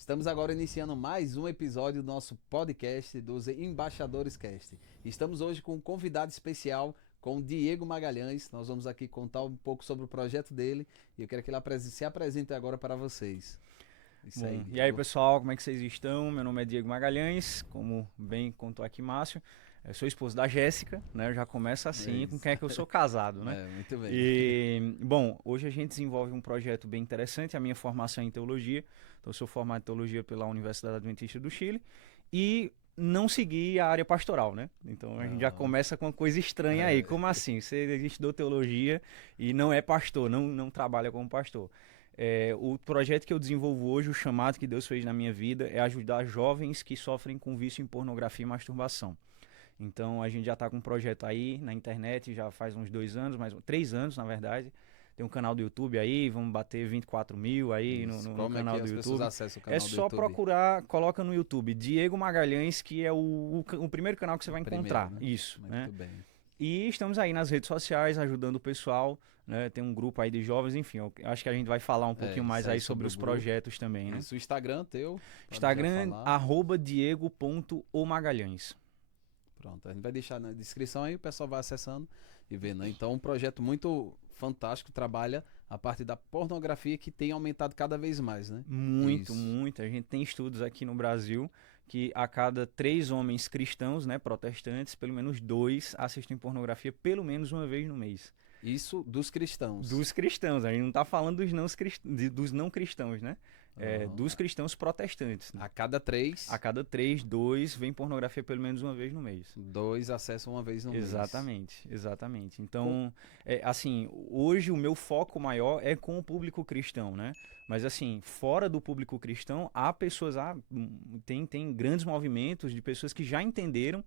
Estamos agora iniciando mais um episódio do nosso podcast dos Embaixadores Cast. Estamos hoje com um convidado especial, com o Diego Magalhães. Nós vamos aqui contar um pouco sobre o projeto dele e eu quero que ele se apresente agora para vocês. Isso aí. E aí, pessoal, como é que vocês estão? Meu nome é Diego Magalhães, como bem contou aqui Márcio. Eu sou esposo da Jéssica, né? Eu já começo assim, com quem é que eu sou casado, né? Muito bem. E, bom, hoje a gente desenvolve um projeto bem interessante, a minha formação em teologia. Então, eu sou formado em teologia pela Universidade Adventista do Chile e não segui a área pastoral, né? Então, a gente já começa com uma coisa estranha aí. Como assim? Você estudou teologia e não é pastor, não trabalha como pastor. O projeto que eu desenvolvo hoje, o chamado que Deus fez na minha vida, é ajudar jovens que sofrem com vício em pornografia e masturbação. Então a gente já está com um projeto aí na internet, já faz uns 2 anos, 3 anos na verdade. Tem um canal do YouTube aí, vamos bater 24 mil aí no canal do YouTube. Acessam o canal é só do YouTube? Procurar, coloca no YouTube, Diego Magalhães, que é o primeiro canal que você vai encontrar. Primeiro, né? Isso, Muito né? bem. E estamos aí nas redes sociais ajudando o pessoal, né? Tem um grupo aí de jovens, enfim, eu acho que a gente vai falar um pouquinho mais aí sobre os projetos também, né? Isso, o Instagram teu? Instagram, @Diego.omagalhães. Pronto, a gente vai deixar na descrição aí, o pessoal vai acessando e vendo. Então, um projeto muito fantástico, trabalha a parte da pornografia que tem aumentado cada vez mais, né? Muito. A gente tem estudos aqui no Brasil que a cada 3 homens cristãos, né, protestantes, pelo menos 2 assistem pornografia pelo menos uma vez no mês. Isso dos cristãos. Dos cristãos, a gente não está falando dos não cristãos, né? Dos cristãos protestantes. Né? A cada 3. A cada 3, 2 vem pornografia pelo menos uma vez no mês. 2 acessam uma vez no mês. Exatamente. Então, assim, hoje o meu foco maior é com o público cristão, né? Mas assim, fora do público cristão, há pessoas, tem grandes movimentos de pessoas que já entenderam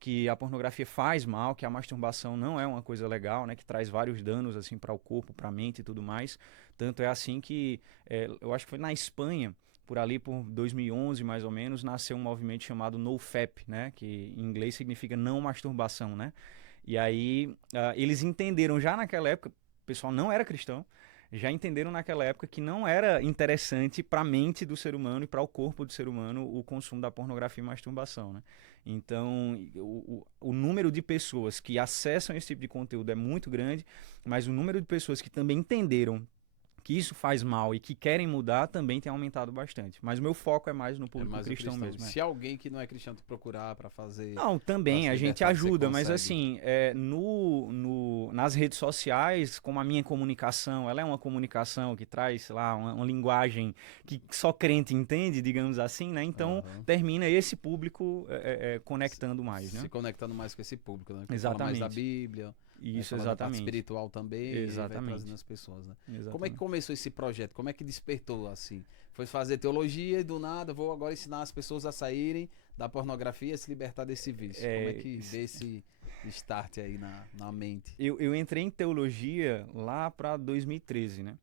que a pornografia faz mal, que a masturbação não é uma coisa legal, né, que traz vários danos assim para o corpo, para a mente e tudo mais. Tanto é assim que eu acho que foi na Espanha, por 2011 mais ou menos, nasceu um movimento chamado NoFap, né, que em inglês significa não masturbação, né? E aí eles entenderam já naquela época, o pessoal não era cristão, já entenderam naquela época que não era interessante para a mente do ser humano e para o corpo do ser humano o consumo da pornografia e masturbação, né? Então, o número de pessoas que acessam esse tipo de conteúdo é muito grande, mas o número de pessoas que também entenderam que isso faz mal e que querem mudar também tem aumentado bastante. Mas o meu foco é mais no público cristão mesmo. Se alguém que não é cristão te procurar para fazer... Não, também a gente ajuda, mas assim, nas redes sociais, como a minha comunicação, ela é uma comunicação que traz, sei lá, uma linguagem que só crente entende, digamos assim, né? Então, termina esse público conectando mais, né? Se conectando mais com esse público, né? Que exatamente. Fala mais da Bíblia... Isso, exatamente. Da parte espiritual também, exatamente. Vai trazendo as pessoas, né? Exatamente. Como é que começou esse projeto? Como é que despertou assim? Foi fazer teologia e do nada vou agora ensinar as pessoas a saírem da pornografia, a se libertar desse vício. Como é que vê esse start aí na mente? Eu entrei em teologia lá para 2013, né?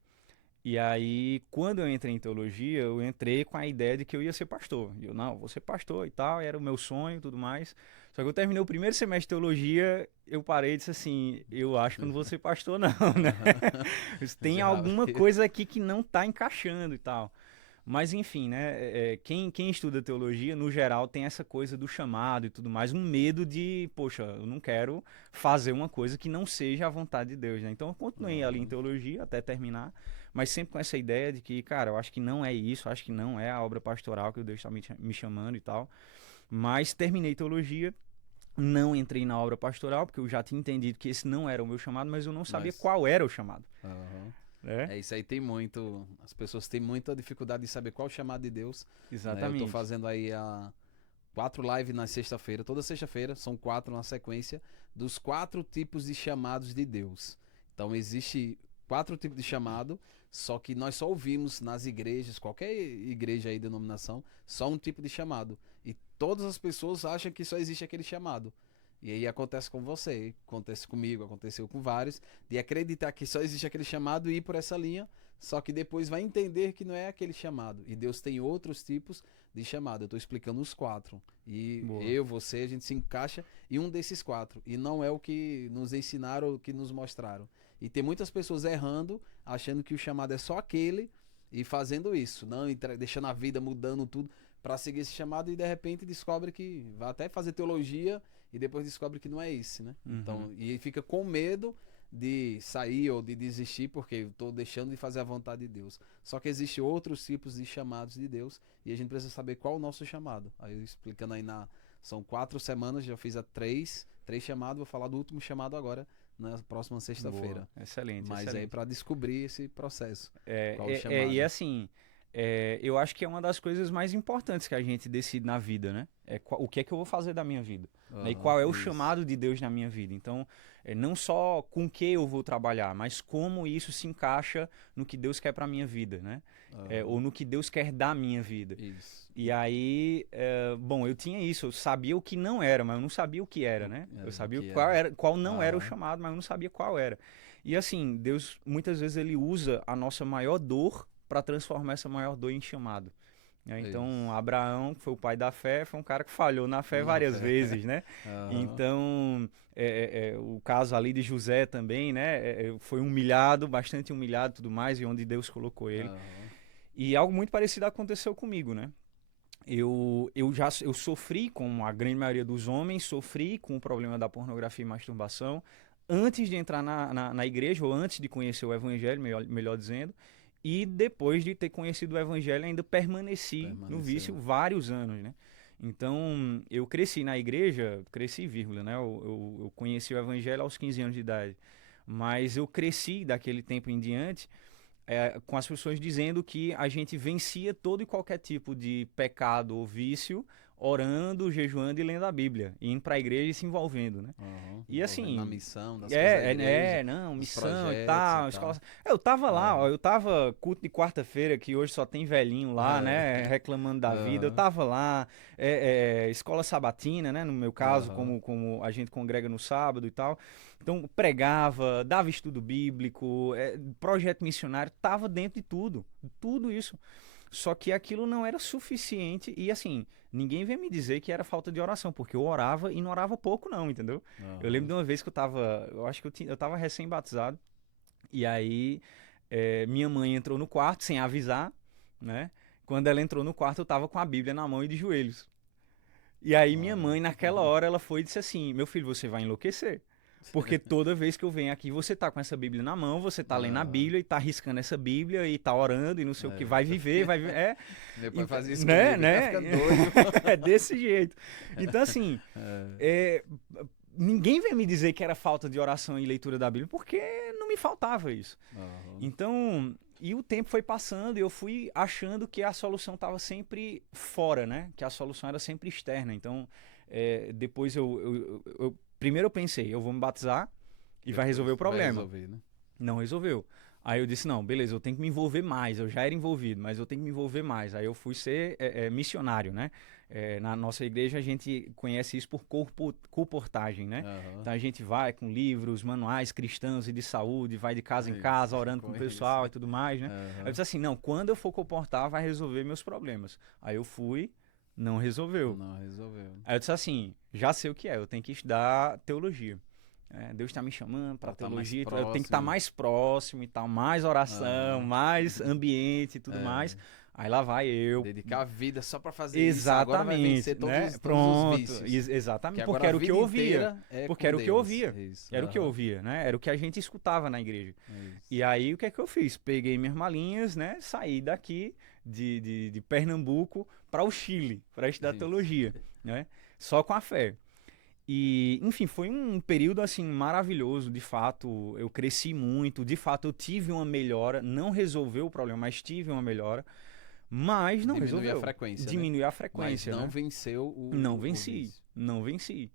E aí, quando eu entrei em teologia, eu entrei com a ideia de que eu ia ser pastor. E eu, não, vou ser pastor e tal, era o meu sonho e tudo mais. Só que eu terminei o primeiro semestre de teologia, eu parei e disse assim, eu acho que eu não vou ser pastor não, né? Tem alguma coisa aqui que não tá encaixando e tal. Mas enfim, né, quem estuda teologia, no geral, tem essa coisa do chamado e tudo mais, um medo de, poxa, eu não quero fazer uma coisa que não seja a vontade de Deus, né? Então eu continuei ali em teologia até terminar, mas sempre com essa ideia de que, cara, eu acho que não é isso, acho que não é a obra pastoral que Deus está me chamando e tal. Mas terminei teologia, não entrei na obra pastoral, porque eu já tinha entendido que esse não era o meu chamado, mas eu não sabia qual era o chamado. Isso aí tem muito. As pessoas têm muita dificuldade de saber qual é o chamado de Deus. Exatamente. Eu tô fazendo aí 4 lives na sexta-feira. Toda sexta-feira, são 4 na sequência, dos 4 tipos de chamados de Deus. Então existe 4 tipos de chamado, só que nós só ouvimos nas igrejas, qualquer igreja aí, denominação, só um tipo de chamado. E todas as pessoas acham que só existe aquele chamado. E aí acontece com você, acontece comigo, aconteceu com vários, de acreditar que só existe aquele chamado e ir por essa linha, só que depois vai entender que não é aquele chamado. E Deus tem outros tipos de chamado. Eu estou explicando os 4. E você, a gente se encaixa em um desses 4. E não é o que nos ensinaram, o que nos mostraram. E tem muitas pessoas errando, achando que o chamado é só aquele, e fazendo isso, não deixando a vida, mudando tudo para seguir esse chamado e de repente descobre que vai até fazer teologia e depois descobre que não é esse, né? Então, e fica com medo de sair ou de desistir porque eu estou deixando de fazer a vontade de Deus. Só que existem outros tipos de chamados de Deus e a gente precisa saber qual é o nosso chamado. Aí eu explicando aí são 4 semanas, já fiz três chamados, vou falar do último chamado agora, na próxima sexta-feira. Excelente. Mas excelente. aí para descobrir esse processo. E assim, eu acho que é uma das coisas mais importantes que a gente decide na vida, né? O que é que eu vou fazer da minha vida? Né? E qual é o chamado de Deus na minha vida? Então, não só com que eu vou trabalhar, mas como isso se encaixa no que Deus quer para minha vida, né? Ou no que Deus quer da minha vida. Isso. E aí, bom, eu tinha isso, eu sabia o que não era, mas eu não sabia o que era, né? Eu sabia qual não era o chamado, mas eu não sabia qual era. E assim, Deus, muitas vezes, ele usa a nossa maior dor para transformar essa maior dor em chamado. Então, Abraão, que foi o pai da fé, foi um cara que falhou na fé várias vezes, né? Então, o caso ali de José também, né? Foi humilhado, bastante humilhado e tudo mais, e onde Deus colocou ele. E algo muito parecido aconteceu comigo, né? Eu sofri, como a grande maioria dos homens, sofri com o problema da pornografia e masturbação antes de entrar na igreja, ou antes de conhecer o evangelho, melhor dizendo, e depois de ter conhecido o evangelho ainda permaneci no vício vários anos, né? Então, eu cresci na igreja, vírgula, né? Eu conheci o evangelho aos 15 anos de idade, mas eu cresci daquele tempo em diante com as pessoas dizendo que a gente vencia todo e qualquer tipo de pecado ou vício orando, jejuando e lendo a Bíblia, e indo para a igreja e se envolvendo, né? E assim, na missão, das coisas da igreja, missão e tal, escola. Eu tava lá, ó, eu tava culto de quarta-feira, que hoje só tem velhinho lá, né, reclamando da vida. Eu tava lá, escola sabatina, né, no meu caso, como a gente congrega no sábado e tal. Então, pregava, dava estudo bíblico, projeto missionário, tava dentro de tudo isso. Só que aquilo não era suficiente e, assim, ninguém veio me dizer que era falta de oração, porque eu orava e não orava pouco não, entendeu? Eu lembro de uma vez que eu acho que eu tava recém-batizado, e aí minha mãe entrou no quarto sem avisar, né? Quando ela entrou no quarto, eu tava com a Bíblia na mão e de joelhos. E aí minha mãe, naquela hora, ela foi e disse assim, meu filho, você vai enlouquecer. Porque toda vez que eu venho aqui, você tá com essa Bíblia na mão, você tá lendo a Bíblia e tá riscando essa Bíblia e tá orando e não sei o que, vai viver. Meu pai fazia isso né, comigo, né? Fica doido. É desse jeito. Então, assim, ninguém veio me dizer que era falta de oração e leitura da Bíblia, porque não me faltava isso. Então, e o tempo foi passando e eu fui achando que a solução estava sempre fora, né? Que a solução era sempre externa. Então, depois primeiro eu pensei, eu vou me batizar e vai resolver o problema. Né? Não resolveu. Aí eu disse, não, beleza, eu tenho que me envolver mais. Eu já era envolvido, mas eu tenho que me envolver mais. Aí eu fui ser missionário, né? Na nossa igreja a gente conhece isso por colportagem, né? Então a gente vai com livros, manuais cristãos e de saúde, vai de casa em casa, orando com o pessoal e tudo mais, né? Aí eu disse assim, não, quando eu for colportar vai resolver meus problemas. Aí eu fui, não resolveu. Aí eu disse assim, já sei o que é, eu tenho que estudar teologia. Deus está me chamando para teologia, eu tenho que estar mais próximo e tal, mais oração, mais ambiente e tudo mais. Aí lá vai eu. Dedicar a vida só para fazer isso. Agora vai vencer todos os vícios. Exatamente, porque era o que eu ouvia. Porque era o que eu ouvia. Era o que eu ouvia, né? Era o que a gente escutava na igreja. E aí o que é que eu fiz? Peguei minhas malinhas, né? Saí daqui de Pernambuco para o Chile, para estudar teologia, né? Só com a fé. E, enfim, foi um período, assim, maravilhoso, de fato, eu cresci muito, de fato eu tive uma melhora, não resolveu o problema, mas tive uma melhora, mas não resolveu. Diminuiu a frequência, mas não né? venceu o Não venci.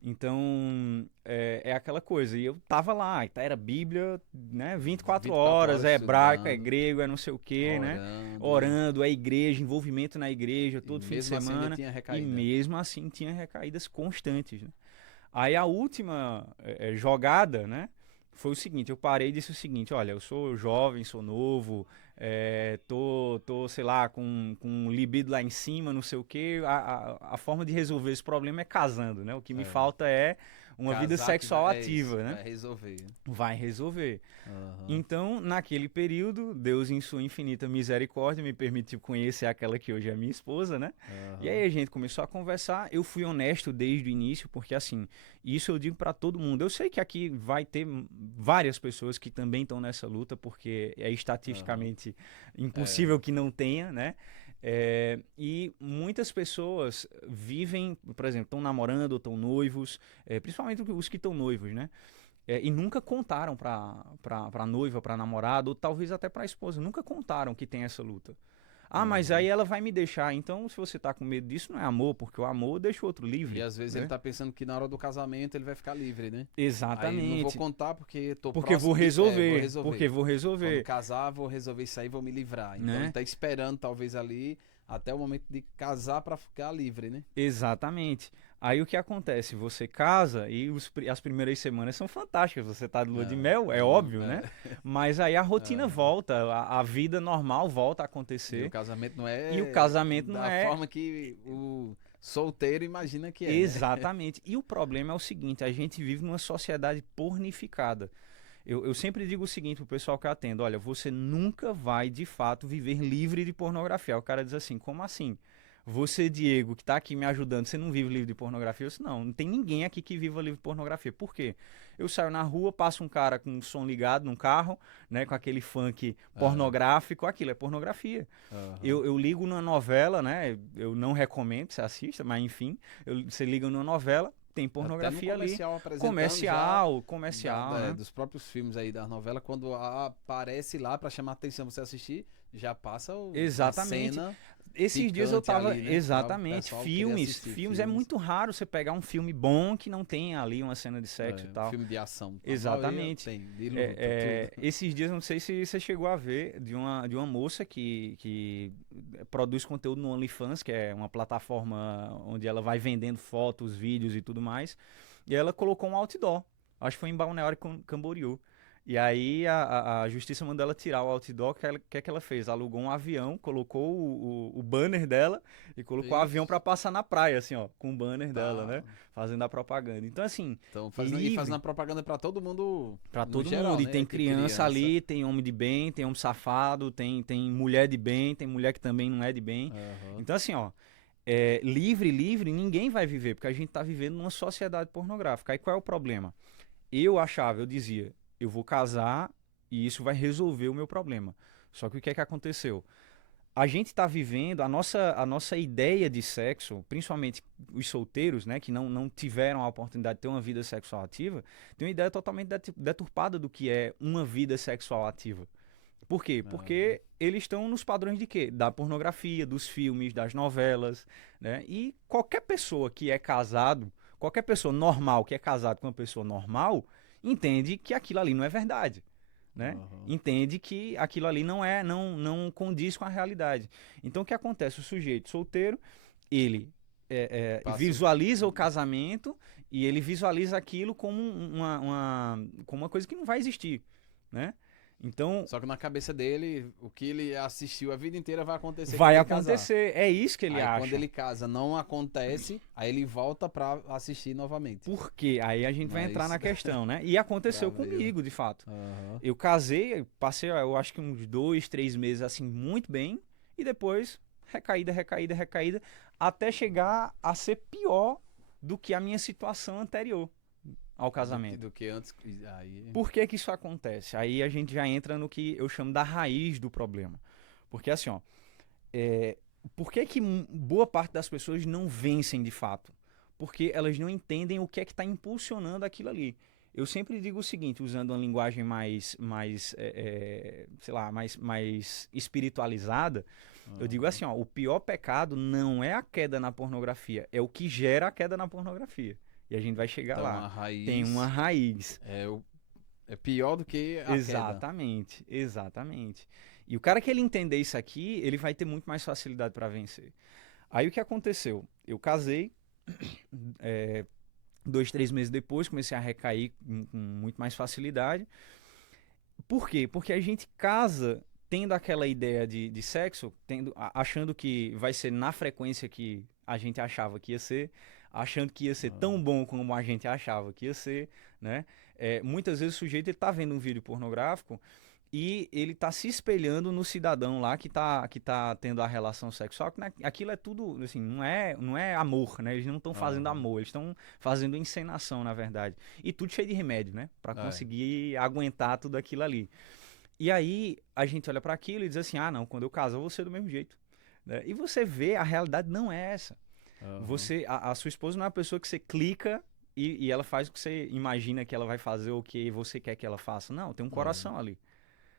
Então, é aquela coisa, e eu tava lá, era Bíblia, né, 24 horas, é hebraico, é grego, é não sei o quê, né, orando, é igreja, envolvimento na igreja, todo fim de semana, e mesmo assim tinha recaídas constantes, né. Aí a última jogada, né, foi o seguinte, eu parei e disse o seguinte, olha, eu sou jovem, sou novo, tô, sei lá, com libido lá em cima, não sei o quê, a forma de resolver esse problema é casando, né? O que me falta é uma vida Casar que sexual vai- é ativa, isso, né? Vai resolver. Vai resolver. Aham. Então, naquele período, Deus, em sua infinita misericórdia, me permitiu conhecer aquela que hoje é minha esposa, né? E aí a gente começou a conversar. Eu fui honesto desde o início, porque assim, isso eu digo pra todo mundo. Eu sei que aqui vai ter várias pessoas que também estão nessa luta, porque é estatisticamente impossível que não tenha, né? E muitas pessoas vivem, por exemplo, estão namorando, estão noivos, principalmente os que estão noivos, né? E nunca contaram pra noiva, pra namorado, ou talvez até pra esposa, nunca contaram que tem essa luta. Ah, mas aí ela vai me deixar. Então, se você tá com medo disso, não é amor, porque o amor deixa o outro livre. E às vezes né? ele tá pensando que na hora do casamento ele vai ficar livre, né? Aí não vou Exatamente. contar porque tô Porque próximo vou de- resolver. vou resolver. Porque vou Quando resolver. casar, vou resolver isso aí, vou me livrar. Então Né? ele tá esperando talvez ali até o momento de casar pra ficar livre, né? Exatamente. Aí o que acontece? Você casa e as primeiras semanas são fantásticas. Você tá de lua de mel, é óbvio, né? Mas aí a rotina volta, a vida normal volta a E acontecer. o casamento não é E o casamento não da é- forma que o solteiro imagina que é. Né? Exatamente. E o problema é o seguinte: a gente vive numa sociedade pornificada. Eu sempre digo o seguinte pro pessoal que eu atendo: olha, você nunca vai de fato viver livre de pornografia. O cara diz assim: como assim? Você, Diego, que tá aqui me ajudando, você não vive livre de pornografia? Eu disse, não tem ninguém aqui que viva livre de pornografia. Por quê? Eu saio na rua, passa um cara com o som ligado num carro, né, com aquele funk pornográfico, aquilo é pornografia. Aham. Eu ligo numa novela, né? Eu não recomendo que você assista, mas enfim, você liga numa novela, tem pornografia Até no ali. comercial apresentando Comercial, já, né? dos próprios filmes aí da novela, quando aparece lá pra chamar a atenção você assistir, já passa Exatamente. a cena Esses dias eu picante tava. ali, né? Exatamente. Pra o pessoal querer Filmes. assistir Filmes é muito raro você pegar um filme bom que não tenha ali uma cena de sexo e tal. filme de ação. A Exatamente. maioria tem, de luta, tudo. Esses dias, não sei se você chegou a ver, de uma moça que produz conteúdo no OnlyFans, que é uma plataforma onde ela vai vendendo fotos, vídeos e tudo mais. E ela colocou um outdoor. Acho que foi em Balneário Camboriú. E aí a justiça mandou ela tirar o outdoor. O que é que ela fez? Alugou um avião, colocou o banner dela e colocou o Isso. avião pra passar na praia, assim, ó, com o banner Tá. dela, né? Fazendo a propaganda. Então, assim, Então, livre. fazendo a propaganda pra todo mundo. pra no todo geral, mundo. E né? tem Tem criança ali, tem homem de bem, tem homem safado, tem mulher de bem, tem mulher que também não é de bem. Aham. Então, assim, ó, livre, ninguém vai viver, porque a gente tá vivendo numa sociedade pornográfica. Aí qual é o problema? Eu dizia, eu vou casar e isso vai resolver o meu problema. Só que o que é que aconteceu? A gente tá vivendo, a nossa ideia de sexo, principalmente os solteiros, né, que não tiveram a oportunidade de ter uma vida sexual ativa, tem uma ideia totalmente deturpada do que é uma vida sexual ativa. Por quê? Porque eles estão nos padrões de quê? Da pornografia, dos filmes, das novelas, né? E qualquer pessoa que é casado, qualquer pessoa normal que é casado com uma pessoa normal, entende que aquilo ali não é verdade, né? Aham. Entende que aquilo ali não condiz com a realidade. Então o que acontece? O sujeito solteiro, ele Passa- visualiza o casamento e ele visualiza aquilo como como uma coisa que não vai existir, né? Então Só que na cabeça dele, o que ele assistiu a vida inteira vai acontecer. vai quando ele casar. acontecer, é isso que ele Aí acha. quando ele casa não acontece, aí ele volta pra assistir novamente. Por quê? Aí a gente vai Mas- entrar na questão, né? E aconteceu Pra ver. comigo, de fato. Aham. Eu casei, passei, eu acho que uns 2, 3 meses assim, muito bem, e depois recaída, até chegar a ser pior do que a minha situação anterior ao casamento. Do que antes. Aí... Por que que isso acontece? Aí a gente já entra no que eu chamo da raiz do problema. Porque assim, ó, por que que boa parte das pessoas não vencem de fato? Porque elas não entendem o que é que está impulsionando aquilo ali. Eu sempre digo o seguinte, usando uma linguagem sei lá, mais espiritualizada, eu digo assim, ó, o pior pecado não é a queda na pornografia, é o que gera a queda na pornografia. E a gente vai chegar Então, lá. a raiz Tem uma raiz. é pior do que a queda. Exatamente. E o cara que ele entender isso aqui, ele vai ter muito mais facilidade para vencer. Aí o que aconteceu? Eu casei, 2, 3 meses depois, comecei a recair com muito mais facilidade. Por quê? Porque a gente casa tendo aquela ideia de sexo, achando que vai ser na frequência que a gente achava que ia ser. achando que ia ser tão bom como a gente achava que ia ser, né? Muitas vezes o sujeito ele tá vendo um vídeo pornográfico e ele tá se espelhando no cidadão lá que tá tendo a relação sexual, que aquilo é tudo, assim, não é amor, né? Eles não estão fazendo amor, eles estão fazendo encenação, na verdade. E tudo cheio de remédio, né? Pra conseguir aguentar tudo aquilo ali. E aí a gente olha para aquilo e diz assim, ah, não, quando eu casar eu vou ser do mesmo jeito, né? E você vê, a realidade não é essa. A sua esposa não é uma pessoa que você clica e ela faz o que você imagina que ela vai fazer ou o que você quer que ela faça. Não, tem um coração ali,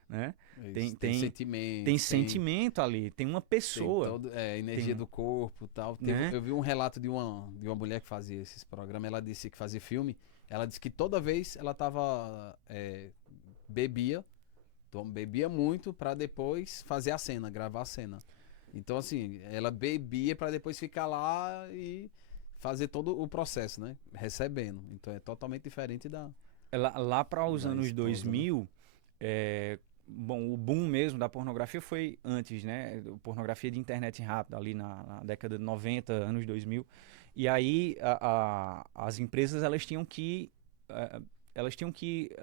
né? Tem sentimento. Tem sentimento ali, tem uma pessoa. Tem energia do corpo e tal. Né? Eu vi um relato de uma mulher que fazia esses programas, ela disse que fazia filme, ela disse que toda vez ela tava, bebia muito pra depois fazer a cena, gravar a cena. Então, assim, ela bebia pra depois ficar lá e fazer todo o processo, né? Recebendo. Então é totalmente diferente da... Lá para os da anos esposa, 2000, bom, o boom mesmo da pornografia foi antes, né? Pornografia de internet rápida, ali na década de 90, anos 2000. E aí as empresas elas tinham que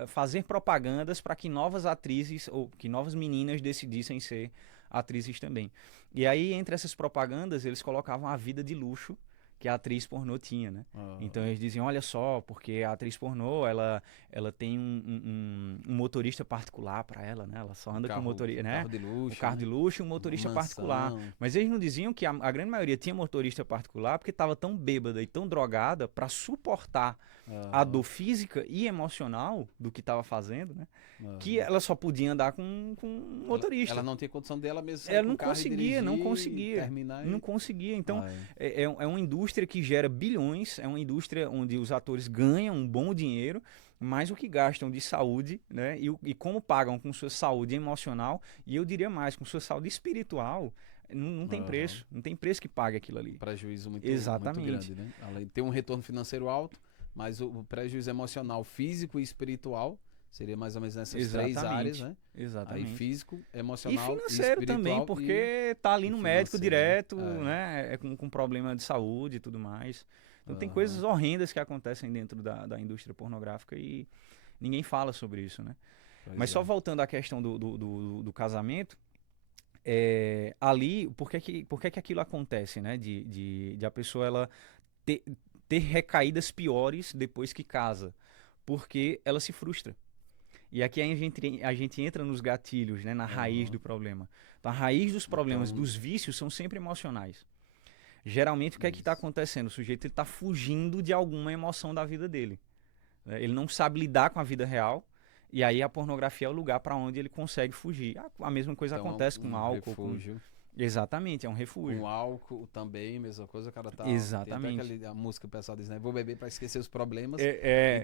fazer propagandas para que novas atrizes ou que novas meninas decidissem ser atrizes também. E aí, entre essas propagandas, eles colocavam a vida de luxo que a atriz pornô tinha, né? Então eles diziam, olha só, porque a atriz pornô, ela tem um motorista particular para ela, né? Ela só anda com motorista, né? Carro de luxo, o carro de luxo e um motorista particular. Mas eles não diziam que a grande maioria tinha motorista particular porque estava tão bêbada e tão drogada para suportar a dor física e emocional do que estava fazendo, né? Que ela só podia andar com um motorista. Ela não tinha condição dela mesmo. Ela não conseguia, não conseguia. Não conseguia. Então, é uma indústria que gera bilhões, é uma indústria onde os atores ganham um bom dinheiro, mas o que gastam de saúde, né? E como pagam com sua saúde emocional, e eu diria mais, com sua saúde espiritual, não tem preço. Não tem preço que pague aquilo ali. Prejuízo muito Exatamente. grande, né? Além de ter um retorno financeiro alto, mas o prejuízo emocional, físico e espiritual seria mais ou menos nessas três áreas, né? Exatamente. Aí físico, emocional e financeiro também, porque tá ali no médico direto, né? Com problema de saúde e tudo mais. Então tem coisas horrendas que acontecem dentro da indústria pornográfica e ninguém fala sobre isso, né? Mas só voltando à questão do casamento, ali, por que aquilo acontece, né? De a pessoa ela ter recaídas piores depois que casa? Porque ela se frustra. E aqui a gente entra nos gatilhos, né, na raiz do problema. Então, a raiz dos problemas, dos vícios, são sempre emocionais. Geralmente, o que é que está acontecendo? O sujeito está fugindo de alguma emoção da vida dele. Ele não sabe lidar com a vida real, e aí a pornografia é o lugar para onde ele consegue fugir. A mesma coisa acontece com álcool. Refúgio. Exatamente, é um refúgio. Com álcool também, mesma coisa, o cara tá... Exatamente. Tem até a música, o pessoal diz, né? Vou beber para esquecer os problemas.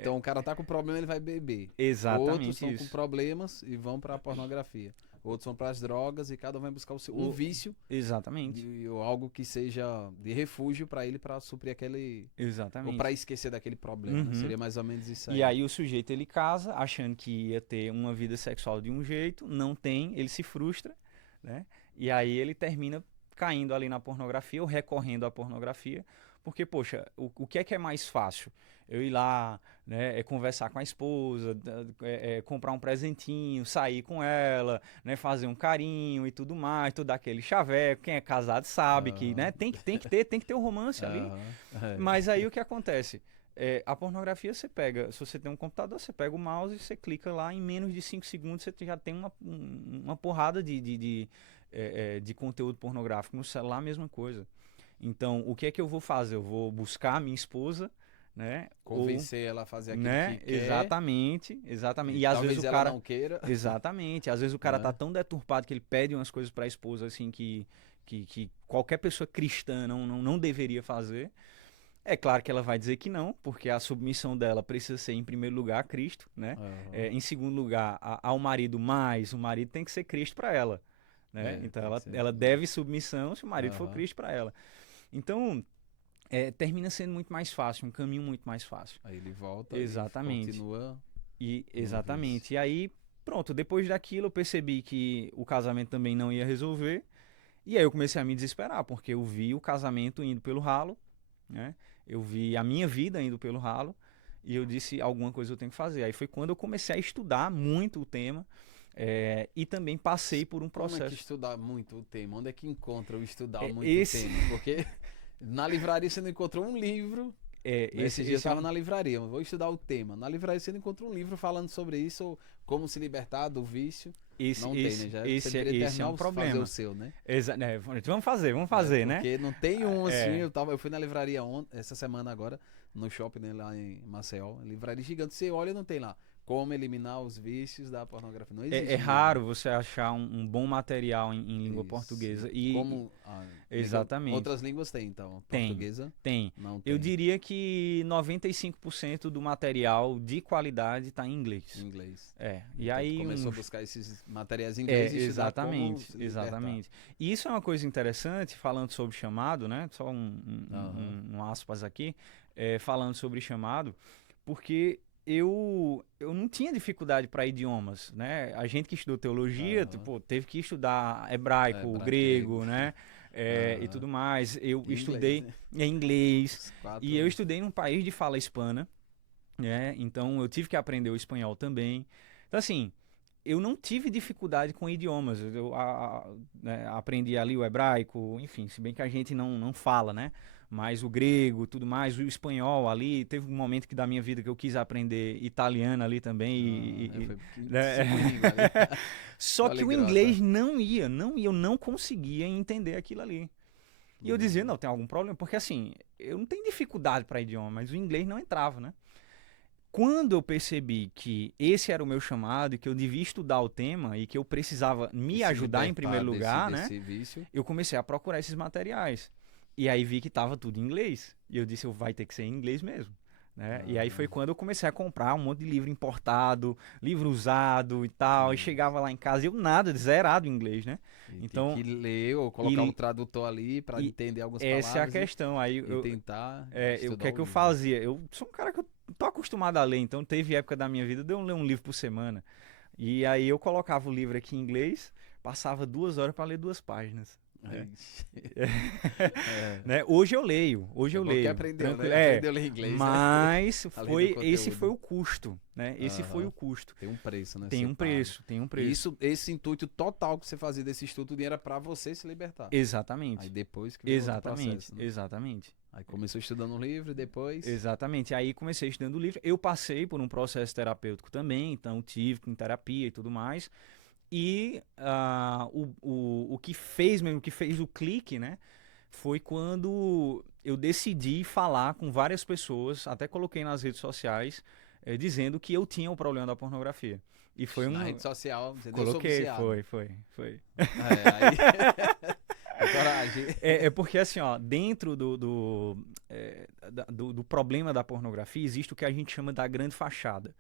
Então o cara tá com problema, ele vai beber. Exatamente. Outros estão com problemas e vão para a pornografia. Outros vão para as drogas e cada um vai buscar um vício. Exatamente. Ou algo que seja de refúgio para ele, para suprir aquele... Exatamente. Ou para esquecer daquele problema, né? Seria mais ou menos isso aí. E aí o sujeito, ele casa, achando que ia ter uma vida sexual de um jeito, não tem, ele se frustra, né? E aí ele termina caindo ali na pornografia ou recorrendo à pornografia, porque, poxa, o que é mais fácil? Eu ir lá, né, conversar com a esposa, comprar um presentinho, sair com ela, né, fazer um carinho e tudo mais, tudo aquele chaveco. Quem é casado sabe que, né, tem que ter um romance ali. Mas aí o que acontece? A pornografia você pega, se você tem um computador, você pega o mouse e você clica lá, em menos de 5 segundos você já tem uma porrada de conteúdo pornográfico. No celular, a mesma coisa. Então, o que é que eu vou fazer? Eu vou buscar a minha esposa, né? Convencer ela a fazer aquilo que quer. Exatamente. E às vezes o ela cara não queira. Exatamente. Às vezes o cara tá tão deturpado que ele pede umas coisas para a esposa assim que qualquer pessoa cristã não deveria fazer. É claro que ela vai dizer que não, porque a submissão dela precisa ser, em primeiro lugar, a Cristo, né? Em segundo lugar, ao marido, mas o marido tem que ser Cristo para ela, né? Então ela deve submissão se o marido for Cristo para ela. Então, termina sendo muito mais fácil, um caminho muito mais fácil. Aí ele volta exatamente. E continua... Exatamente. E aí, pronto, depois daquilo eu percebi que o casamento também não ia resolver, e aí eu comecei a me desesperar, porque eu vi o casamento indo pelo ralo, né? Eu vi a minha vida indo pelo ralo e eu disse, alguma coisa eu tenho que fazer. Aí foi quando eu comecei a estudar muito o tema e também passei por um Como é que processo. estudar muito o tema? Onde é que encontra o estudar muito Esse, o tema? Porque na livraria você não encontrou um livro. Esse dia eu esse é estava um, na livraria, eu vou estudar o tema. Na livraria você não encontra um livro falando sobre isso, ou como se libertar do vício. Não tem, né? Você deveria esse é um terminar fazer problema. o seu, né? Vamos fazer, né? Porque não tem um assim, É, eu fui na livraria essa semana agora, no shopping, né, lá em Maceió, livraria gigante, você olha e não tem lá como eliminar os vícios da pornografia. Não existe é livro. raro você achar um bom material em língua Isso. portuguesa. Como Exatamente. outras línguas tem, então. Tem, Portuguesa tem. não tem. Eu diria que 95% do material de qualidade está em inglês. Em inglês. E Então, aí tu começou a buscar esses materiais em inglês e estudar como exatamente, se libertar. exatamente. E isso é uma coisa interessante, falando sobre chamado, né? Só um aspas aqui, falando sobre chamado, porque eu não tinha dificuldade para idiomas, né? A gente que estudou teologia, tipo, teve que estudar hebraico, grego, né? E tudo mais. Eu estudei inglês, em inglês e eu Os estudei num país de fala hispana, né? Então eu tive que aprender o espanhol também. Então assim, eu não tive dificuldade com idiomas. Né, aprendi ali o hebraico, enfim, se bem que a gente não fala, né? Mas o grego, tudo mais, o espanhol ali. Teve um momento da minha vida que eu quis aprender italiano ali também. foi né? 5 línguas ali. Só que o Poliglota. inglês não ia, eu não conseguia entender aquilo ali. E eu dizia, não, tem algum problema? Porque assim, eu não tenho dificuldade para idioma, mas o inglês não entrava, né? Quando eu percebi que esse era o meu chamado e que eu devia estudar o tema e que eu precisava me Se ajudar em libertar primeiro lugar, né? desse vício. Eu comecei a procurar esses materiais. E aí vi que estava tudo em inglês. E eu disse, vai ter que ser em inglês mesmo. Né? E aí foi quando eu comecei a comprar um monte de livro importado, livro usado e tal. E chegava lá em casa e eu nada, zerado em inglês, né? E Então, tem que ler ou colocar um tradutor ali para entender algumas palavras. essa é a questão. Aí e tentar o que é que eu livro. fazia? Eu sou um cara que eu tô acostumado a ler, então teve época da minha vida de eu ler um livro por semana. E aí eu colocava o livro aqui em inglês, passava 2 horas para ler 2 páginas. Né? Hoje eu leio, Que aprendeu, né? Aprendeu a ler inglês. Mas Além do esse conteúdo. foi o custo, né? Esse foi o custo. Tem um preço, né? Tem Você um paga. preço, tem um preço. Esse intuito total que você fazia desse estudo era para você se libertar. Exatamente. Aí depois que veio outro Exatamente, processo, né? exatamente. Aí começou estudando um livro e depois... Exatamente. Aí comecei estudando o livro. Eu passei por um processo terapêutico também, então tive com terapia e tudo mais. E o que fez mesmo, o que fez o clique, né? Foi quando eu decidi falar com várias pessoas, até coloquei nas redes sociais, dizendo que eu tinha o problema da pornografia. E foi Na rede social, você coloquei, deu sobre foi. aí... Coragem. Porque assim, ó, dentro do problema da pornografia existe o que a gente chama da grande fachada.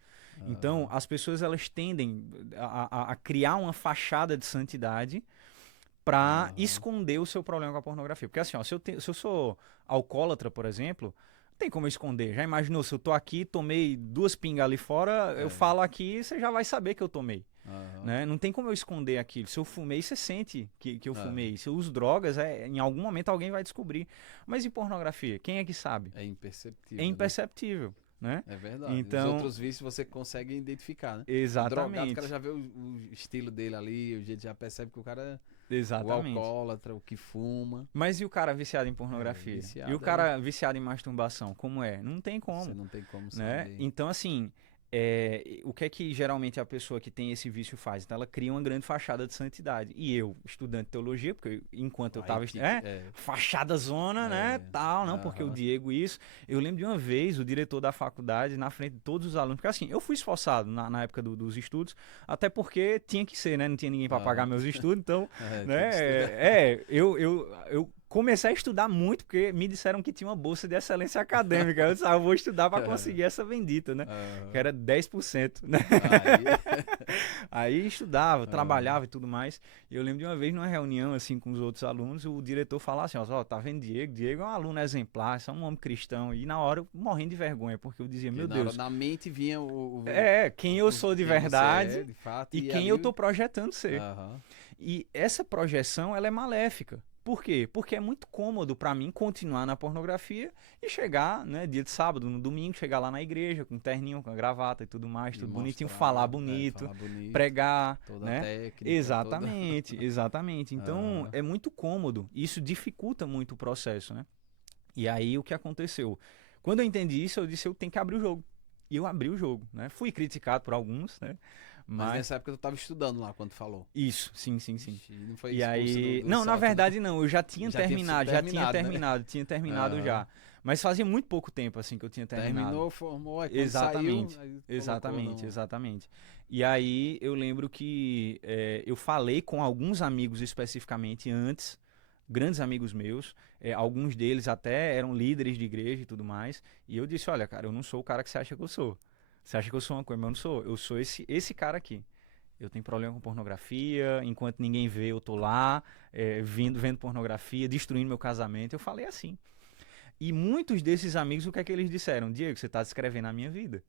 Então, as pessoas elas tendem a criar uma fachada de santidade para esconder o seu problema com a pornografia. Porque assim, ó, se eu sou alcoólatra, por exemplo, não tem como eu esconder. Já imaginou, se eu tô aqui, tomei 2 pingas ali fora, eu falo aqui, você já vai saber que eu tomei. Né? Não tem como eu esconder aquilo. Se eu fumei, você sente que eu fumei. Se eu uso drogas, em algum momento alguém vai descobrir. Mas e pornografia? Quem é que sabe? É imperceptível. É imperceptível. Né? É verdade. Então, os outros vícios você consegue identificar, né? Exatamente. O drogado, o cara já vê o estilo dele ali, o jeito já percebe que o cara Exatamente. o alcoólatra, o que fuma. Mas e o cara viciado em pornografia? E o cara viciado em masturbação? Como é? Não tem como. Você não tem como né? saber. Então, assim, o que é que geralmente a pessoa que tem esse vício faz? Então, ela cria uma grande fachada de santidade. E eu, estudante de teologia, porque enquanto eu estava fachada zona, né, tal, não, porque o Diego isso. Eu lembro de uma vez o diretor da faculdade na frente de todos os alunos, porque assim, eu fui esforçado na época dos estudos, até porque tinha que ser, né, não tinha ninguém para pagar meus estudos, então, eu comecei a estudar muito, porque me disseram que tinha uma bolsa de excelência acadêmica. Eu disse, eu vou estudar para conseguir essa bendita, né? Que era 10%, né? Aí estudava, trabalhava e tudo mais. E eu lembro de uma vez, numa reunião, assim, com os outros alunos, o diretor falava assim, ó, tá vendo Diego é um aluno exemplar, é um homem cristão. E na hora eu morrendo de vergonha, porque eu dizia, meu Deus. Na mente vinha quem eu sou de verdade de fato, e quem eu tô projetando ser. E essa projeção, ela é maléfica. Por quê? Porque é muito cômodo pra mim continuar na pornografia e chegar, né, dia de sábado, no domingo, chegar lá na igreja com um terninho, com a gravata e tudo mais, E tudo bonitinho, mostrar, falar bonito, falar bonito, pregar, toda a né? técnica, Exatamente, exatamente. Então, Ah. é muito cômodo. Isso dificulta muito o processo, né? E aí, o que aconteceu? Quando eu entendi isso, eu disse, eu tenho que abrir o jogo. E eu abri o jogo, né? Fui criticado por alguns, né? Mas nessa época tu tava estudando lá quando falou. Isso, sim, sim, sim. Ixi, não foi E expulso aí, do não, na salto, verdade não, eu já tinha Já tinha terminado, terminado, né? tinha terminado Aham. já. Mas fazia muito pouco tempo assim que eu tinha terminado. Terminou, formou, aí quando Exatamente, saiu, aí exatamente, colocou no... exatamente. E aí eu lembro que eu falei com alguns amigos especificamente antes, grandes amigos meus, alguns deles até eram líderes de igreja e tudo mais, e eu disse, olha, cara, eu não sou o cara que você acha que eu sou. Você acha que eu sou uma coisa, mas eu não sou. Eu sou esse cara aqui. Eu tenho problema com pornografia, enquanto ninguém vê, eu tô lá, vendo pornografia, destruindo meu casamento. Eu falei assim. E muitos desses amigos, o que é que eles disseram? Diego, você tá descrevendo a minha vida.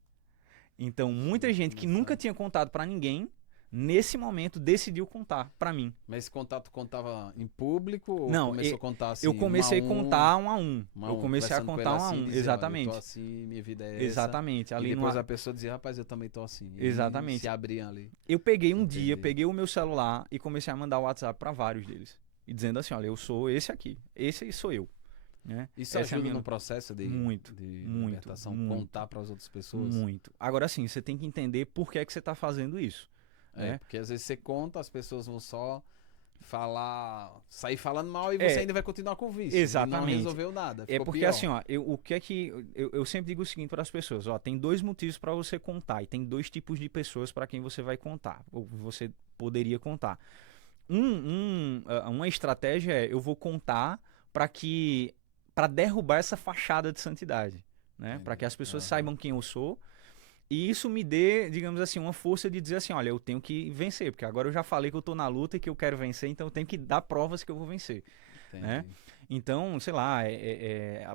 Então, muita gente que nunca tinha contado pra ninguém, nesse momento decidiu contar pra mim. Mas esse contato contava em público ou Não, começou a contar assim, eu comecei a um contar um a um. um Eu comecei a conversando com ele contar um a assim, um, dizer, exatamente. Olha, eu tô assim, minha vida é essa. Exatamente. E Ali depois numa... a pessoa dizia, rapaz, eu também tô assim. E Exatamente. se abriam ali. Eu peguei um Entendi. dia, peguei o meu celular e comecei a mandar o WhatsApp pra vários deles. E dizendo assim, olha, eu sou esse aqui. Esse sou eu. Né? Isso Essa é a ajuda minha... no processo de muito, libertação, muito, contar para as outras pessoas? muito. Agora sim, você tem que entender por que é que você tá fazendo isso. Né? Porque às vezes você conta, as pessoas vão só sair falando mal e você ainda vai continuar com o vício. Exatamente. E não resolveu nada. É porque pior. assim, ó, o que é que eu sempre digo o seguinte para as pessoas, ó, tem dois motivos para você contar e tem dois tipos de pessoas para quem você vai contar, ou você poderia contar. Uma estratégia é eu vou contar para derrubar essa fachada de santidade, né? Para que as pessoas saibam quem eu sou. E isso me dê, digamos assim, uma força de dizer assim, olha, eu tenho que vencer, porque agora eu já falei que eu tô na luta e que eu quero vencer, então eu tenho que dar provas que eu vou vencer, né? Então, sei lá,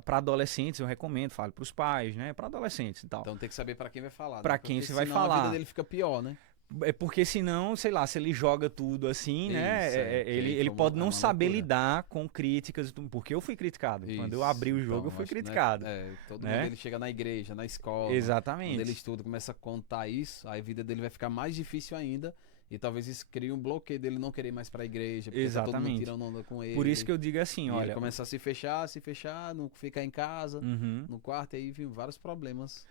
para adolescentes eu recomendo, falo para os pais, né? Para adolescentes e tal. Então tem que saber para quem vai falar. Para né? quem Porque você vai senão falar. A vida dele fica pior, né? É porque senão, sei lá, se ele joga tudo assim, né? Isso, Ele pode não uma saber loucura. lidar com críticas, porque eu fui criticado. Quando eu abri o jogo, eu fui acho que, criticado. Todo né? mundo ele chega na igreja, na escola. Exatamente. Quando ele estuda, começa a contar isso, aí a vida dele vai ficar mais difícil ainda. E talvez isso crie um bloqueio dele não querer mais pra igreja, porque tá todo mundo tirando onda com ele. Por isso que eu digo assim, e olha... ele começa a se fechar, não ficar em casa, no quarto, e aí vem vários problemas.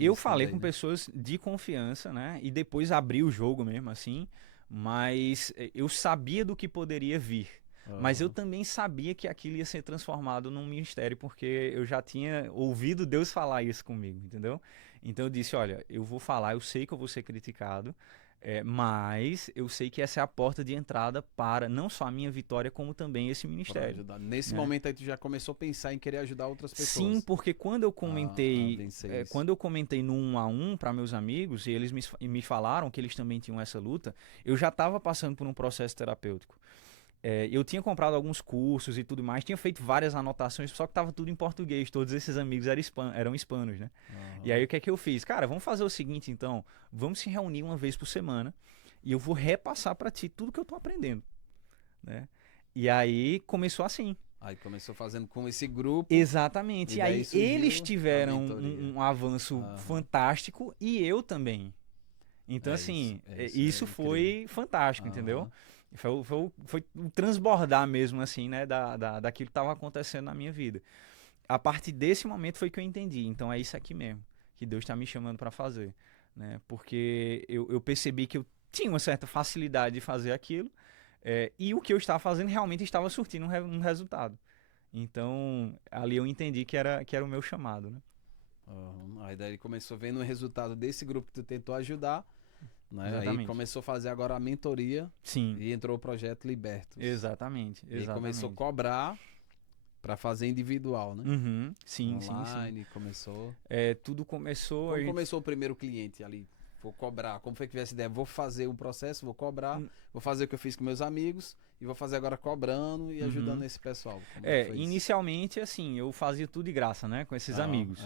Eu falei com pessoas de confiança, né? E depois abri o jogo mesmo, assim. Mas eu sabia do que poderia vir. Mas eu também sabia que aquilo ia ser transformado num ministério, porque eu já tinha ouvido Deus falar isso comigo, entendeu? Então eu disse, olha, eu vou falar, eu sei que eu vou ser criticado, mas eu sei que essa é a porta de entrada para não só a minha vitória, como também esse ministério. Nesse momento aí tu já começou a pensar em querer ajudar outras pessoas. Sim, porque quando eu comentei, no 1 a 1 para meus amigos, e eles me falaram que eles também tinham essa luta, eu já estava passando por um processo terapêutico. Eu tinha comprado alguns cursos e tudo mais, tinha feito várias anotações, só que estava tudo em português, todos esses amigos eram hispanos, né? E aí o que é que eu fiz? Cara, vamos fazer o seguinte então, vamos se reunir uma vez por semana e eu vou repassar para ti tudo que eu tô aprendendo, né? E aí começou assim. Aí começou fazendo com esse grupo. Exatamente. E aí eles tiveram um avanço fantástico e eu também. Então assim, isso foi fantástico, entendeu? Foi transbordar mesmo, assim, né, daquilo que estava acontecendo na minha vida. A partir desse momento foi que eu entendi. Então é isso aqui mesmo que Deus está me chamando para fazer, né? Porque eu percebi que eu tinha uma certa facilidade de fazer aquilo e o que eu estava fazendo realmente estava surtindo um resultado. Então ali eu entendi que era o meu chamado, né? Aí daí ele começou vendo o resultado desse grupo que tu tentou ajudar. Né? Aí começou a fazer agora a mentoria. Sim. E entrou o projeto Libertos. Exatamente. E aí começou a cobrar para fazer individual, né? Sim, online, sim. Começou. Tudo começou. Como começou o primeiro cliente ali? Vou cobrar. Como foi que veio essa ideia? Vou fazer um processo, vou cobrar, vou fazer o que eu fiz com meus amigos e vou fazer agora cobrando e ajudando esse pessoal. Inicialmente, assim, eu fazia tudo de graça, né? Com esses amigos.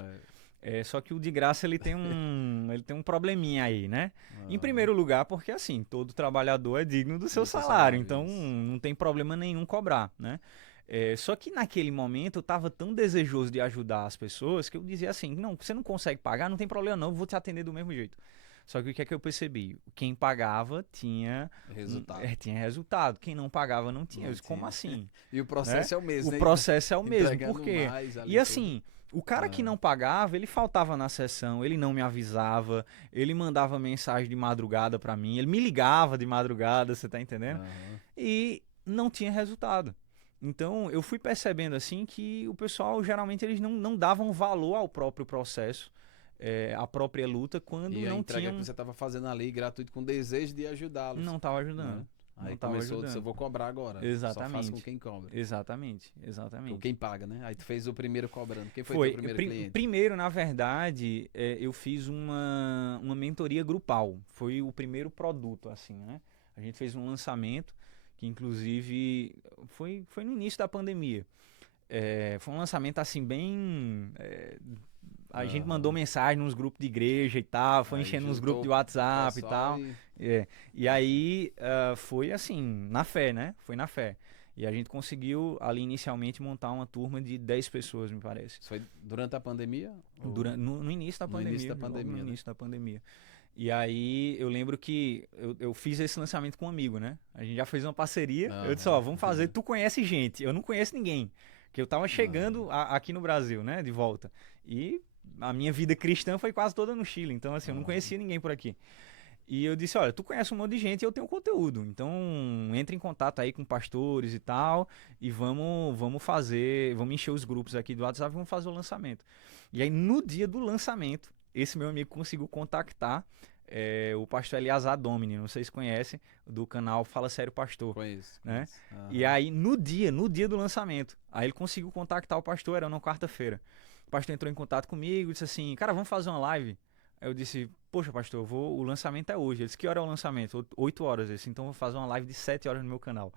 Só que o de graça ele tem um probleminha aí, né? Em Ah, primeiro lugar, porque assim, todo trabalhador é digno do seu do seu salário, salário, então isso. não tem problema nenhum cobrar, né? Só que naquele momento eu estava tão desejoso de ajudar as pessoas que eu dizia assim, não, você não consegue pagar, não tem problema não, eu vou te atender do mesmo jeito. Só que o que é que eu percebi? Quem pagava Resultado. tinha resultado, quem não pagava não tinha. Eu Não disse, como tinha. assim? E o Né? processo é o O mesmo, né? processo é o mesmo, por Entregando quê? mais E ali tudo. assim, o cara que Ah, não pagava, ele faltava na sessão, ele não me avisava, ele mandava mensagem de madrugada pra mim, ele me ligava de madrugada, você tá entendendo? aham. E não tinha resultado. Então eu fui percebendo assim que o pessoal geralmente eles não davam valor ao próprio processo, à própria luta, quando E a não entrega que tinham, você estava fazendo ali, gratuito, com desejo de ajudá-los, não estava né? ajudando. Não Aí estava começou, eu ajudando. vou cobrar agora. Só faço com Exatamente. quem cobra. Exatamente. Com Exatamente. quem paga, né? Aí tu fez o primeiro cobrando. Quem foi teu Foi. primeiro cliente? Primeiro, na verdade, eu fiz uma mentoria grupal. Foi o primeiro produto, assim, né? A gente fez um lançamento que, inclusive, foi no início da pandemia. Foi um lançamento, assim, bem... a gente mandou Aham. mensagem nos grupos de igreja e tal, foi Aí enchendo nos grupos de juntou o WhatsApp e pessoal tal. e. E aí foi assim, na fé, né? Foi na fé. E a gente conseguiu ali inicialmente montar uma turma de 10 pessoas, me parece. Isso foi durante a pandemia? No início da No início pandemia, da logo no pandemia, né? início da pandemia. E aí eu lembro que eu fiz esse lançamento com um amigo, né? A gente já fez uma parceria. Eu disse, ó, Aham. vamos fazer, tu conhece gente, eu não conheço ninguém. Que eu tava Aham. chegando aqui no Brasil, né? De volta. E a minha vida cristã foi quase toda no Chile, então assim, eu não Aham. conhecia ninguém por aqui. E eu disse, olha, tu conhece um monte de gente e eu tenho conteúdo. Então, entre em contato aí com pastores e tal, e vamos encher os grupos aqui do WhatsApp e vamos fazer o lançamento. E aí, no dia do lançamento, esse meu amigo conseguiu contactar o pastor Eliazar Domini, não sei se conhece, do canal Fala Sério Pastor, Conheço, né? conheço. E Aham. aí, no dia do lançamento, aí ele conseguiu contactar o pastor, era numa quarta-feira. O pastor entrou em contato comigo e disse assim, cara, vamos fazer uma live. Aí eu disse, poxa, pastor, o lançamento é hoje. Ele disse, que hora é o lançamento? 8 horas. Eu disse, então eu vou fazer uma live de 7 horas no meu canal.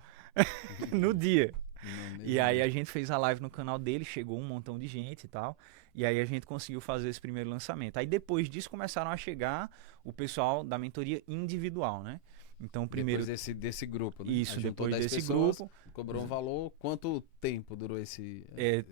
No dia. No E mesmo aí dia. a gente fez a live no canal dele, chegou um montão de gente e tal. E aí a gente conseguiu fazer esse primeiro lançamento. Aí depois disso começaram a chegar o pessoal da mentoria individual, né? Então Depois primeiro desse grupo, né? Aí isso, juntou depois 10 desse pessoas, grupo, cobrou um valor. Quanto tempo durou esse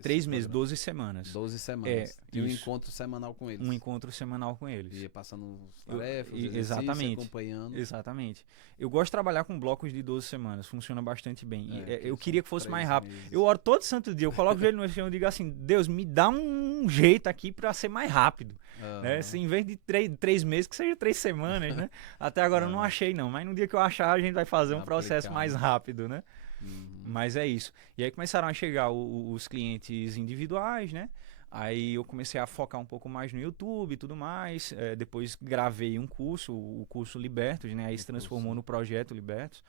3 meses, programa? 12 semanas. 12 É, semanas. Tinha um isso. encontro semanal com Um eles. encontro semanal com eles. Ia passando as tarefas, os exercícios, Exatamente. acompanhando. Exatamente. Eu gosto de trabalhar com blocos de 12 semanas, funciona bastante bem. Que Eu são queria que fosse mais 3 rápido. Eu meses. oro todo santo dia, eu coloco o joelho no chão e digo assim: Deus, me dá um jeito aqui pra ser mais rápido. Né? Se, Aham. em vez de 3 meses, que seja 3 semanas, né? Até agora eu não Ah, achei, não. Mas no dia que eu achar, a gente vai fazer um processo aplicar, mais né? rápido, né? Uhum. Mas é isso. E aí começaram a chegar os clientes individuais, né? Aí eu comecei a focar um pouco mais no YouTube e tudo mais. Depois gravei um curso, o curso Libertos, né? Aí O se curso, transformou né? no projeto Libertos.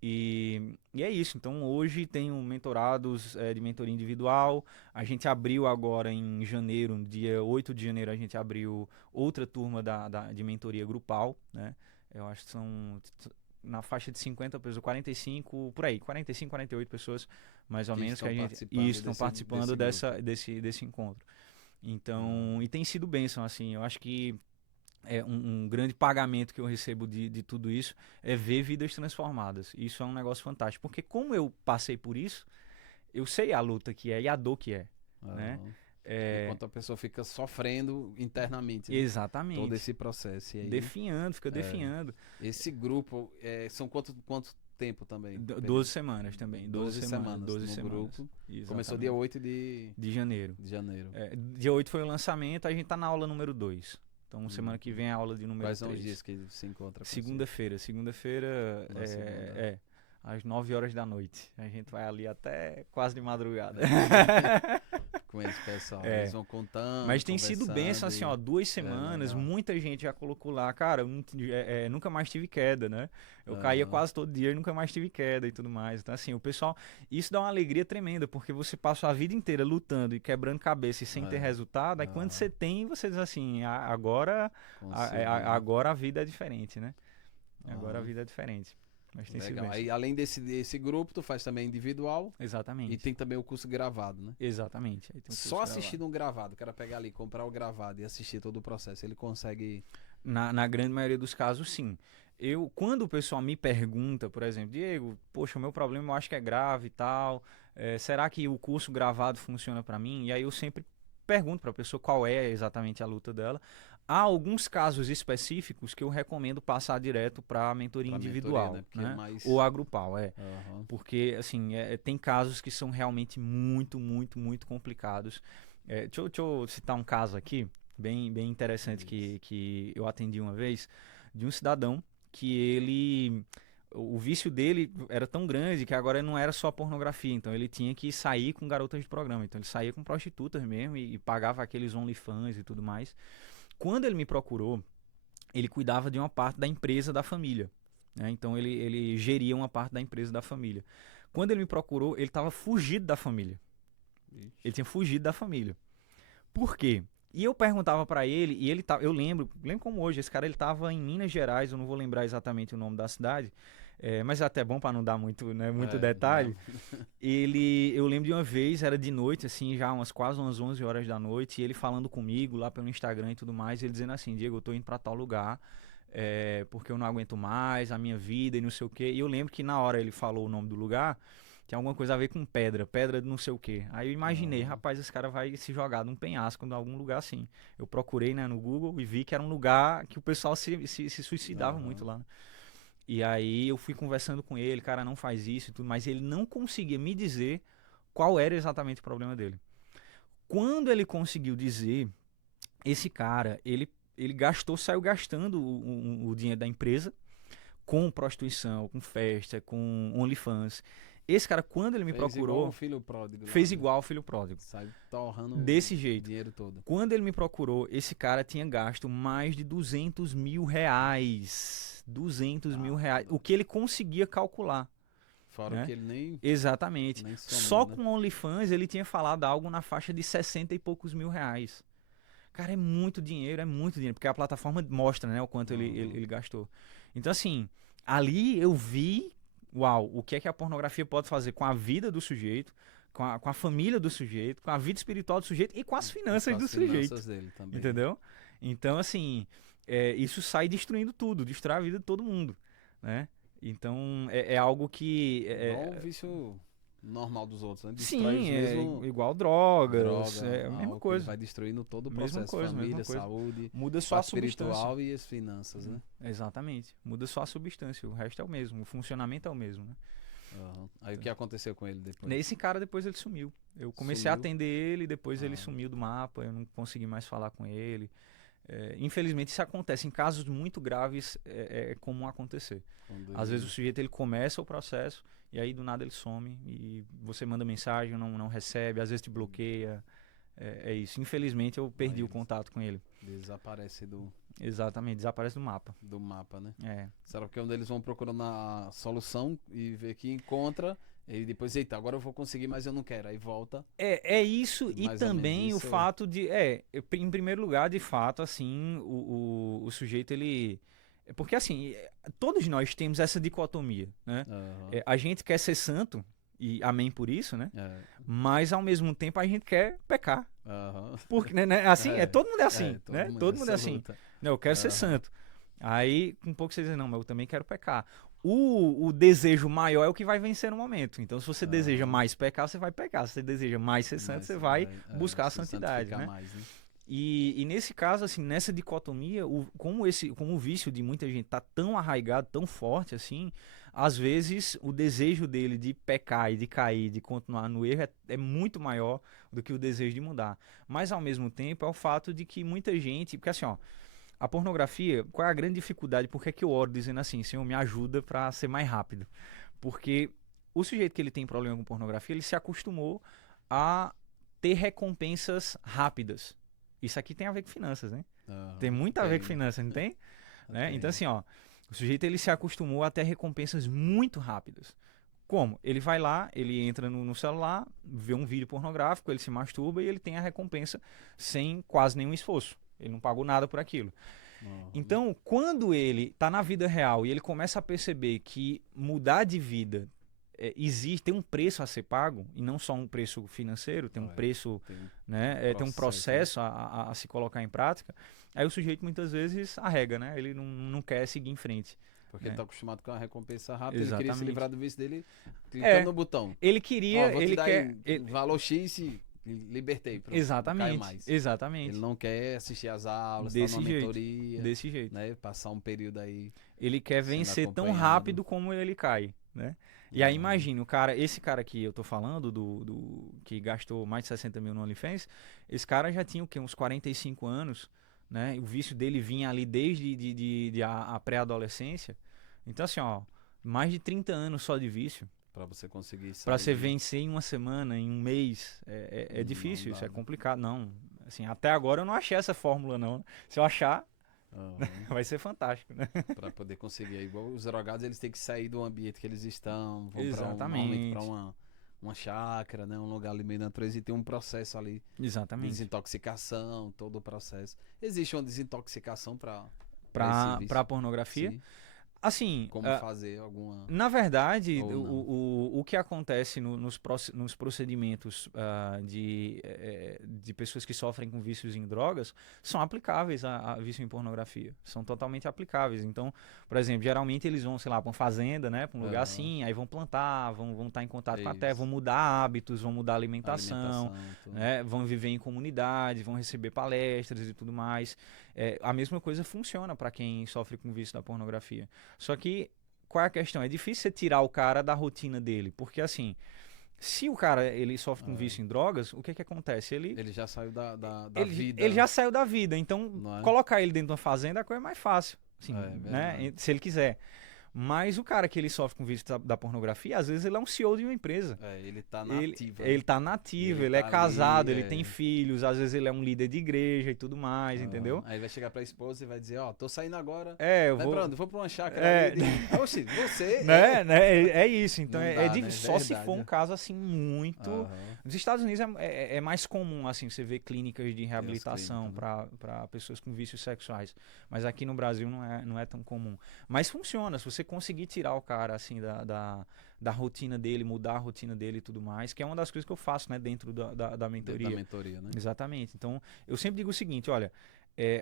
E é isso. Então hoje tenho mentorados de mentoria individual. A gente abriu agora em janeiro, no dia 8 de janeiro, a gente abriu outra turma de mentoria grupal, né? Eu acho que são na faixa de 50 pessoas, 45, por aí, 45, 48 pessoas, mais ou Que menos, que estão a gente participando estão desse participando grupo. desse encontro. Então, Ah, e tem sido bênção, assim, eu acho que um grande pagamento que eu recebo de tudo isso é ver vidas transformadas. Isso é um negócio fantástico, porque como eu passei por isso, eu sei a luta que é e a dor que é, né? aham. É, Enquanto a pessoa fica sofrendo internamente, né? Todo exatamente. esse processo. E aí, Definhando, fica definhando. esse grupo, são quanto tempo também? 12 semanas também, 12 12 semanas, semanas 12 no semanas. grupo. Começou dia Exatamente. 8 de, De janeiro. de janeiro. Dia 8 foi o lançamento, a gente tá na aula número 2. Então semana que Uhum. vem é a aula de número Quais são os 3. dias que se encontra com você? Segunda-feira Na segunda. às 9 horas da noite. A gente vai ali até quase de madrugada. Com esse pessoal. É. Eles vão contando, Mas tem sido bênção, conversando. assim, ó, 2 semanas, Legal. muita gente já colocou lá, cara, nunca mais tive queda, né? Eu caía Aham. quase todo dia e nunca mais tive queda e tudo mais. Então, assim, o pessoal, isso dá uma alegria tremenda, porque você passa a vida inteira lutando e quebrando cabeça e sem ter É. resultado, aí quando Aham. você tem, você diz assim, agora, Consegui. agora a vida é diferente, né? Agora a Aham. vida é diferente. Mas tem sido Legal. bênção. Aí, além desse grupo, tu faz também individual Exatamente. e tem também o curso gravado, né? Exatamente. Aí tem um curso Só gravado. assistindo um gravado, o cara pegar ali, comprar o gravado e assistir todo o processo, ele consegue... Na grande maioria dos casos, sim. Quando o pessoal me pergunta, por exemplo, Diego, poxa, o meu problema eu acho que é grave e tal, será que o curso gravado funciona para mim? E aí eu sempre pergunto para a pessoa qual é exatamente a luta dela. Há alguns casos específicos que eu recomendo passar direto para a mentoria Pra mentoria, individual, né? Porque né? mais- Ou a grupal, Aham. porque assim tem casos que são realmente muito, muito, muito complicados. Deixa eu citar um caso aqui bem interessante que eu atendi uma vez de um cidadão que o vício dele era tão grande que agora não era só pornografia, então ele tinha que sair com garotas de programa, então ele saía com prostitutas mesmo e pagava aqueles OnlyFans e tudo mais. Quando ele me procurou, ele cuidava de uma parte da empresa da família, né? Então ele geria uma parte da empresa da família. Quando ele me procurou, ele estava fugido da família. Ixi. Ele tinha fugido da família. Por quê? E eu perguntava pra ele, e ele eu lembro como hoje, esse cara ele tava em Minas Gerais, eu não vou lembrar exatamente o nome da cidade, mas é até bom pra não dar muito, né, muito detalhe. Eu lembro de uma vez, era de noite, assim, já quase umas 11 horas da noite, e ele falando comigo lá pelo Instagram e tudo mais, ele dizendo assim, Diego, eu tô indo pra tal lugar, porque eu não aguento mais a minha vida e não sei o quê. E eu lembro que na hora ele falou o nome do lugar, tinha alguma coisa a ver com pedra de não sei o quê. Aí eu imaginei, rapaz, esse cara vai se jogar num penhasco em algum lugar assim. Eu procurei, né, no Google e vi que era um lugar que o pessoal se suicidava muito lá, né? E aí eu fui conversando com ele, cara, não faz isso e tudo, mas ele não conseguia me dizer qual era exatamente o problema dele. Quando ele conseguiu dizer, esse cara, ele saiu gastando o dinheiro da empresa com prostituição, com festa, com OnlyFans. Esse cara, quando ele me Fez igual procurou, o filho pródigo lá, fez né? igual o filho pródigo. Sai torrando Desse o jeito. dinheiro todo. Quando ele me procurou, esse cara tinha gasto mais de 200 mil reais. 200 mil reais. O que ele conseguia calcular. Fora Né? que ele nem Exatamente. somou, Só né? com OnlyFans ele tinha falado algo na faixa de 60 e poucos mil reais. Cara, é muito dinheiro, porque a plataforma mostra, né, o quanto ele gastou. Então, assim, ali eu vi, uau, o que é que a pornografia pode fazer com a vida do sujeito, com a família do sujeito, com a vida espiritual do sujeito e com as finanças Com do as sujeito. finanças dele também. Entendeu? Então, assim, isso sai destruindo tudo, destrói a vida de todo mundo, né? Então, é algo que... Igual o vício normal dos outros, né? Destrói Sim, os mesmo igual drogas, droga, é a mesma álcool, coisa. vai destruindo todo o Mesma processo, coisa, família, mesma coisa. saúde, Muda só a parte substância. espiritual e as finanças, né? Exatamente. Muda só a substância, o resto é o mesmo, o funcionamento é o mesmo, né? Uhum. Aí o que aconteceu com ele depois? Nesse cara, depois ele sumiu. Eu comecei a Sumiu? atender ele, depois ele Ah. sumiu do mapa, eu não consegui mais falar com ele. Infelizmente isso acontece, em casos muito graves é comum acontecer. Quando Às ele- vezes o sujeito ele começa o processo e aí do nada ele some e você manda mensagem, não recebe, às vezes te bloqueia. É isso. Infelizmente eu perdi Aí o contato com ele. desaparece Exatamente, desaparece do mapa. do mapa, né? É. Será que é onde eles vão procurando a solução e ver que encontra, e depois, eita, agora eu vou conseguir, mas eu não quero. Aí volta. É isso e Mais ou também menos o isso. fato de. Em primeiro lugar, de fato, assim, o sujeito ele. Porque assim, todos nós temos essa dicotomia, né? Aham. A gente quer ser santo, e amém por isso, né? É. Mas ao mesmo tempo a gente quer pecar. Aham. Porque, né? Assim, todo mundo é assim, É, né? Todo mundo é nessa assim. luta. Não, eu quero ser Aham. santo. Aí, com pouco você diz, não, mas eu também quero pecar. O desejo maior é o que vai vencer no momento. Então, se você deseja mais pecar, você vai pecar. Se você deseja mais ser santo, Mas você vai buscar a se santidade, santificar né? mais, né? E nesse caso, assim, nessa dicotomia, como o vício de muita gente tá tão arraigado, tão forte, assim, às vezes o desejo dele de pecar e de cair, de continuar no erro é muito maior do que o desejo de mudar. Mas, ao mesmo tempo, é o fato de que muita gente... Porque, assim, ó, a pornografia, qual é a grande dificuldade? Por que é que eu oro dizendo assim, Senhor, me ajuda pra ser mais rápido? Porque o sujeito que ele tem problema com pornografia, ele se acostumou a ter recompensas rápidas. Isso aqui tem a ver com finanças, né? Aham. Tem muito a ver com Tem. finanças, não tem? Né? Tem. Então, assim, ó, o sujeito ele se acostumou a ter recompensas muito rápidas. Como? Ele vai lá, ele entra no celular, vê um vídeo pornográfico, ele se masturba e ele tem a recompensa sem quase nenhum esforço. Ele não pagou nada por aquilo. Então, quando ele tá na vida real e ele começa a perceber que mudar de vida existe, tem um preço a ser pago, e não só um preço financeiro, tem um preço, né, tem um processo a se colocar em prática, aí o sujeito muitas vezes arrega, né? Ele não quer seguir em frente. Porque ele tá acostumado com a recompensa rápida, Exatamente. ele queria se livrar do vício dele clicando no botão. Ele queria, vou ele te dar quer... valor X e libertei. Pronto, Exatamente, não caio mais. exatamente. Ele não quer assistir às aulas, Desse estar numa jeito, mentoria. desse jeito. Né, passar um período aí. Ele quer sendo vencer tão acompanhado. rápido como ele cai, né? E aí imagina, esse cara que eu tô falando, que gastou mais de 60 mil no OnlyFans, esse cara já tinha o quê? Uns 45 anos, né? O vício dele vinha ali desde a pré-adolescência. Então assim, ó, mais de 30 anos só de vício. Pra você conseguir sair. Pra você vencer em uma semana, em um mês, é difícil, isso é né? complicado. Não, assim, até agora eu não achei essa fórmula não. Se eu achar, vai ser fantástico, né? Pra poder conseguir. Igual os drogados, eles têm que sair do ambiente que eles estão, vão Exatamente. pra uma chácara, né? Um lugar ali meio natureza e tem um processo ali de Exatamente. desintoxicação, todo o processo. Existe uma desintoxicação pra Pra pornografia? Sim. Assim, Como fazer alguma... na verdade, Ou não. o que acontece nos procedimentos de pessoas que sofrem com vícios em drogas são aplicáveis a vício em pornografia. São totalmente aplicáveis. Então, por exemplo, geralmente eles vão, sei lá, para uma fazenda, né, para um lugar assim, aí vão plantar, vão estar em contato com a terra, vão mudar hábitos, vão mudar a alimentação, né, vão viver em comunidade, vão receber palestras e tudo mais. A mesma coisa funciona para quem sofre com vício da pornografia. Só que, qual é a questão? É difícil você tirar o cara da rotina dele, porque assim, se o cara ele sofre com vício em drogas, o que acontece? Ele já saiu da vida. Ele já saiu da vida, então colocar ele dentro de uma fazenda é a coisa mais fácil, assim, né? Se ele quiser. Mas o cara que ele sofre com vício da pornografia, às vezes ele é um CEO de uma empresa. Ele tá nativo. Ele tá nativo, ele é casado, ele tem filhos, às vezes ele é um líder de igreja e tudo mais, entendeu? Aí vai chegar pra esposa e vai dizer, tô saindo agora. Vou pra uma chácara. Oxi, você... É isso, então difícil. Só se for um caso assim muito... Nos Estados Unidos é mais comum, assim, você ver clínicas de reabilitação para pessoas com vícios sexuais. Mas aqui no Brasil não é tão comum. Mas funciona, se você conseguir tirar o cara assim da rotina dele, mudar a rotina dele e tudo mais, que é uma das coisas que eu faço, né, dentro da mentoria. Da mentoria, né? Exatamente. Então, eu sempre digo o seguinte, olha,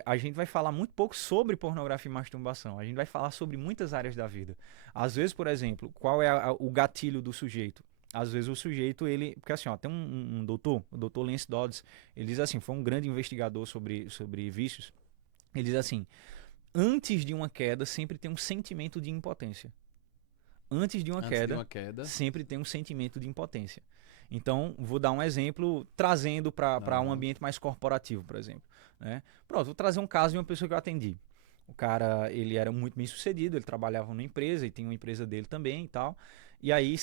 a gente vai falar muito pouco sobre pornografia e masturbação. A gente vai falar sobre muitas áreas da vida. Às vezes, por exemplo, qual é o gatilho do sujeito? Às vezes o sujeito, porque assim, ó, tem um doutor, o doutor Lance Dodds, ele diz assim, foi um grande investigador sobre vícios, ele diz assim, antes de uma queda, sempre tem um sentimento de impotência. Antes de uma queda, sempre tem um sentimento de impotência. Então, vou dar um exemplo, trazendo para um ambiente mais corporativo, por exemplo. Né? Pronto, vou trazer um caso de uma pessoa que eu atendi. O cara, ele era muito bem sucedido, ele trabalhava numa empresa e tinha uma empresa dele também e tal. E aí,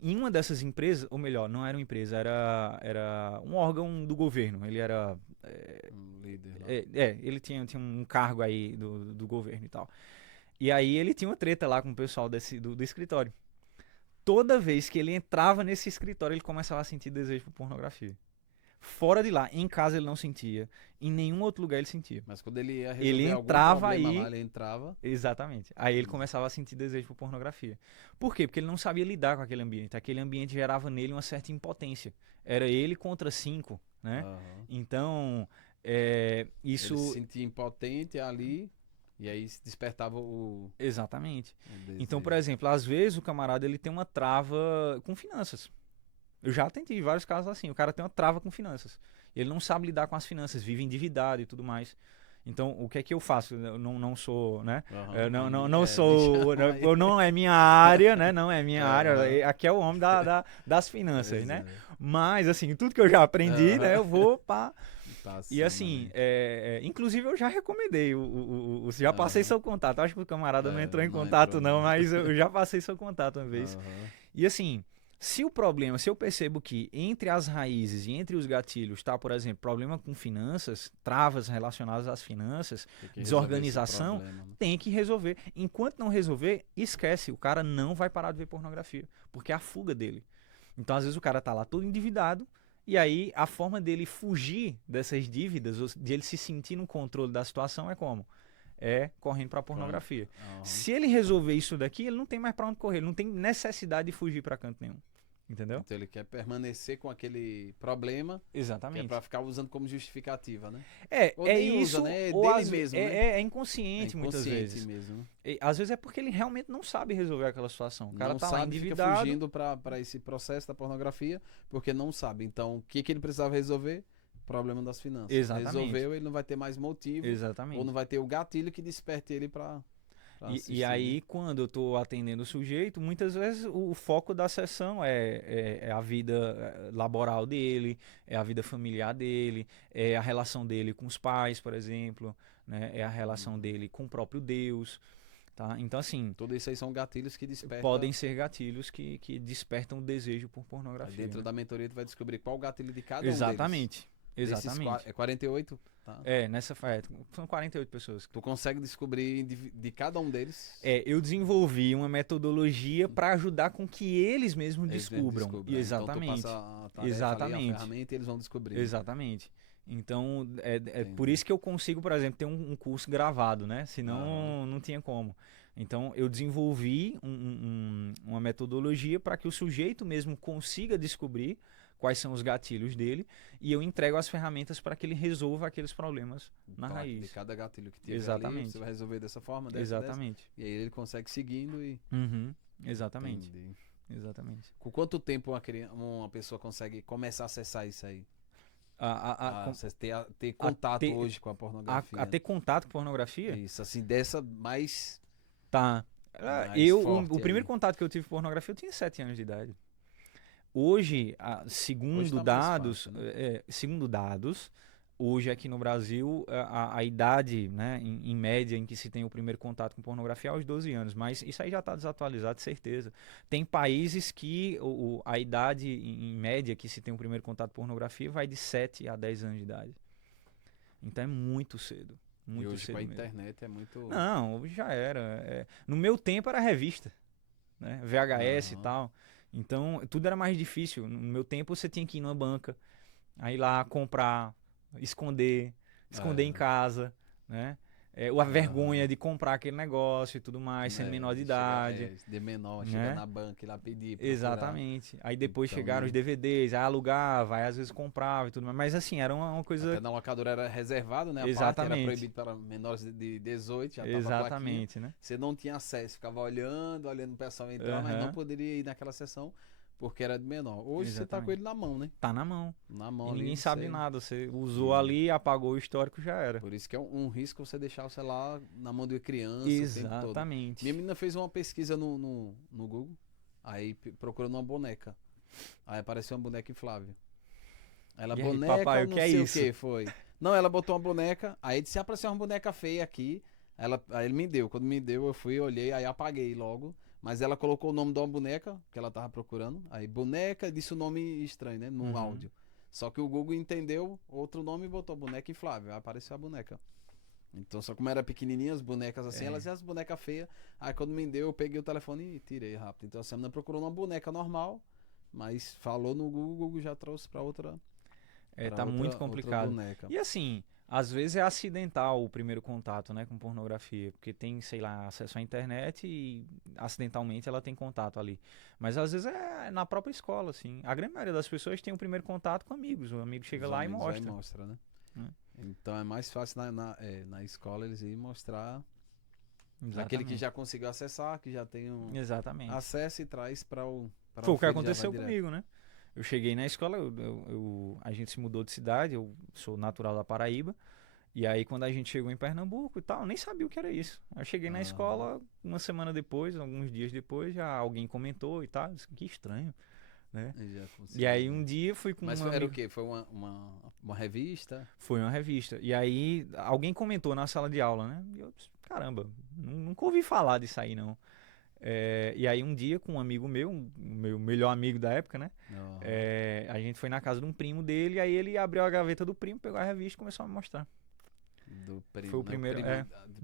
em uma dessas empresas, ou melhor, não era uma empresa, era um órgão do governo. Ele era... um líder lá. Ele tinha um cargo aí do governo e tal. E aí ele tinha uma treta lá com o pessoal do escritório. Toda vez que ele entrava nesse escritório, ele começava a sentir desejo por pornografia. Fora de lá, em casa ele não sentia, em nenhum outro lugar ele sentia. Mas quando ele ia resolver ele algum entrava problema aí, lá, ele entrava... Exatamente. Aí ele começava a sentir desejo por pornografia. Por quê? Porque ele não sabia lidar com aquele ambiente. Aquele ambiente gerava nele uma certa impotência. Era ele contra 5, né? Então, isso... Ele se sentia impotente ali... E aí se despertava o... Exatamente. Então, por exemplo, às vezes o camarada ele tem uma trava com finanças. Eu já tentei vários casos assim. O cara tem uma trava com finanças. Ele não sabe lidar com as finanças, vive endividado e tudo mais. Então, o que é que eu faço? Eu não sou, né? Não sou... Não é minha área, né? Não é minha área. Aqui é o homem das finanças, né? Mas, assim, tudo que eu já aprendi, né? Eu vou para... E assim, inclusive eu já recomendei, já passei seu contato, acho que o camarada não entrou em contato não, mas eu já passei seu contato uma vez. E assim, se eu percebo que entre as raízes e entre os gatilhos está, por exemplo, problema com finanças, travas relacionadas às finanças, desorganização, tem que resolver. Enquanto não resolver, esquece, o cara não vai parar de ver pornografia, porque é a fuga dele. Então às vezes o cara tá lá todo endividado, e aí a forma dele fugir dessas dívidas, de ele se sentir no controle da situação é como? é correndo pra pornografia. Aham. Se ele resolver isso daqui, ele não tem mais pra onde correr, ele não tem necessidade de fugir pra canto nenhum. Entendeu? Então ele quer permanecer com aquele problema, que é Exatamente. pra ficar usando como justificativa, né? É, Ou é nem isso, usa, né? É ou dele às mesmo, é, né? é inconsciente, muitas inconsciente vezes. mesmo, né? E, às vezes é porque ele realmente não sabe resolver aquela situação. O cara Não tá lá sabe, fica endividado. fugindo pra esse processo da pornografia, porque não sabe. Então, o que ele precisava resolver? Problema das finanças. Exatamente. Resolveu, ele não vai ter mais motivo, Exatamente. ou não vai ter o gatilho que desperte ele pra assistir, E aí, né? quando eu tô atendendo o sujeito, muitas vezes o foco da sessão é a vida laboral dele, é a vida familiar dele, é a relação dele com os pais, por exemplo, né? É a relação dele com o próprio Deus, tá? Então, assim, Tudo isso aí são gatilhos que despertam. podem ser gatilhos que despertam o desejo por Aí pornografia. dentro né? da mentoria tu vai descobrir qual o gatilho de cada um deles. Exatamente. Desses Exatamente. é 48? Tá. São 48 pessoas. Tu consegue descobrir de cada um deles. Eu desenvolvi uma metodologia para ajudar com que eles mesmos Eles descubram. descubram, né? Exatamente. Então tu passa a tarefa ali, Exatamente. a ferramenta e eles vão descobrir. Exatamente. Então, é Entendi. por isso que eu consigo, por exemplo, ter um curso gravado, né? Senão, não tinha como. Então, eu desenvolvi uma metodologia para que o sujeito mesmo consiga descobrir quais são os gatilhos dele e eu entrego as ferramentas para que ele resolva aqueles problemas na Então, raiz. de cada gatilho que tiver ali, Exatamente. você vai resolver dessa forma, dessa, Exatamente. e aí ele consegue seguindo e... Uhum. Exatamente. Entendi. Exatamente. Com quanto tempo uma pessoa consegue começar a acessar isso aí? Ter contato ter- hoje com a pornografia? A ter contato com pornografia? Isso, assim, dessa mais... Tá. Mais forte O primeiro aí. contato que eu tive com pornografia, eu tinha 7 anos de idade. Hoje, segundo Hoje tá mais dados, fácil, né? segundo dados, hoje aqui no Brasil, a idade, né, em média, em que se tem o primeiro contato com pornografia é aos 12 anos, mas isso aí já está desatualizado, certeza. Tem países que a idade, em média, que se tem o primeiro contato com pornografia vai de 7 a 10 anos de idade. Então é muito cedo. E Muito hoje cedo com a mesmo. internet é muito... Não, hoje já era. No meu tempo era revista, né? VHS e Aham. tal. Então, tudo era mais difícil. No meu tempo, você tinha que ir numa banca, aí lá comprar, esconder É. em casa, né? A vergonha de comprar aquele negócio e tudo mais, sendo menor de idade. De menor, né? chegar na banca e lá pedir, procurar. Exatamente. Aí depois Então, chegaram os DVDs, aí alugava, aí às vezes comprava e tudo mais. Mas assim, era uma coisa... Até na locadora era reservado, né? A parte Exatamente. era proibido para menores de 18, já tava a plaquinha. Exatamente, né? Você não tinha acesso, ficava olhando o pessoal entrar, mas Aham. não poderia ir naquela sessão porque era de menor. Hoje você tá Exatamente. com ele na mão, né? Tá na mão. Na mão E ali. ninguém sabe de você- nada. Você usou ali, apagou o histórico, já era. Por isso que é um risco você deixar o celular na mão de uma criança o tempo todo. Exatamente. Minha menina fez uma pesquisa no Google, aí procurando uma boneca. Aí apareceu uma boneca inflável. Ela, E aí, boneca, papai, o não que é sei isso? o que foi. Não, ela botou uma boneca, aí disse, apareceu uma boneca feia aqui. Aí ele me deu. Quando me deu, eu fui, olhei, aí apaguei logo. Mas ela colocou o nome de uma boneca que ela tava procurando. Aí boneca disse o nome estranho, né? No Uhum. áudio. Só que o Google entendeu outro nome e botou boneca inflável. Aí apareceu a boneca. Então, só como era pequenininha, as bonecas assim, elas iam as bonecas feias. Aí quando me deu, eu peguei o telefone e tirei rápido. Então, assim, a menina procurou uma boneca normal, mas falou no Google, o Google já trouxe pra outra. Tá muito complicado. Outra boneca. E assim, às vezes é acidental o primeiro contato, né, com pornografia, porque tem, sei lá, acesso à internet e acidentalmente ela tem contato ali. Mas às vezes é na própria escola, assim. A grande maioria das pessoas tem o primeiro contato com amigos. O amigo chega Os lá e amigos vai mostra. né? Né? Então é mais fácil na escola eles irem mostrar aquele que Exatamente. já conseguiu acessar, que já tem um Exatamente. acesso e traz para o. pra Foi o que filho, já vai aconteceu direto. comigo, né? Eu cheguei na escola, a gente se mudou de cidade, eu sou natural da Paraíba. E aí, quando a gente chegou em Pernambuco e tal, eu nem sabia o que era isso. Eu cheguei na escola, uma semana depois, alguns dias depois, já alguém comentou e tal. Eu disse, que estranho, né? Já E conseguiu, aí, né? um dia, fui com Mas um era o amigo... quê? Foi uma revista? Foi uma revista. E aí, alguém comentou na sala de aula, né? E eu disse, caramba, nunca ouvi falar disso aí, não. E aí, um dia, com um amigo meu, meu melhor amigo da época, né? Aham. A gente foi na casa de um primo dele, aí ele abriu a gaveta do primo, pegou a revista e começou a me mostrar. Do primo, Foi o né? primeiro,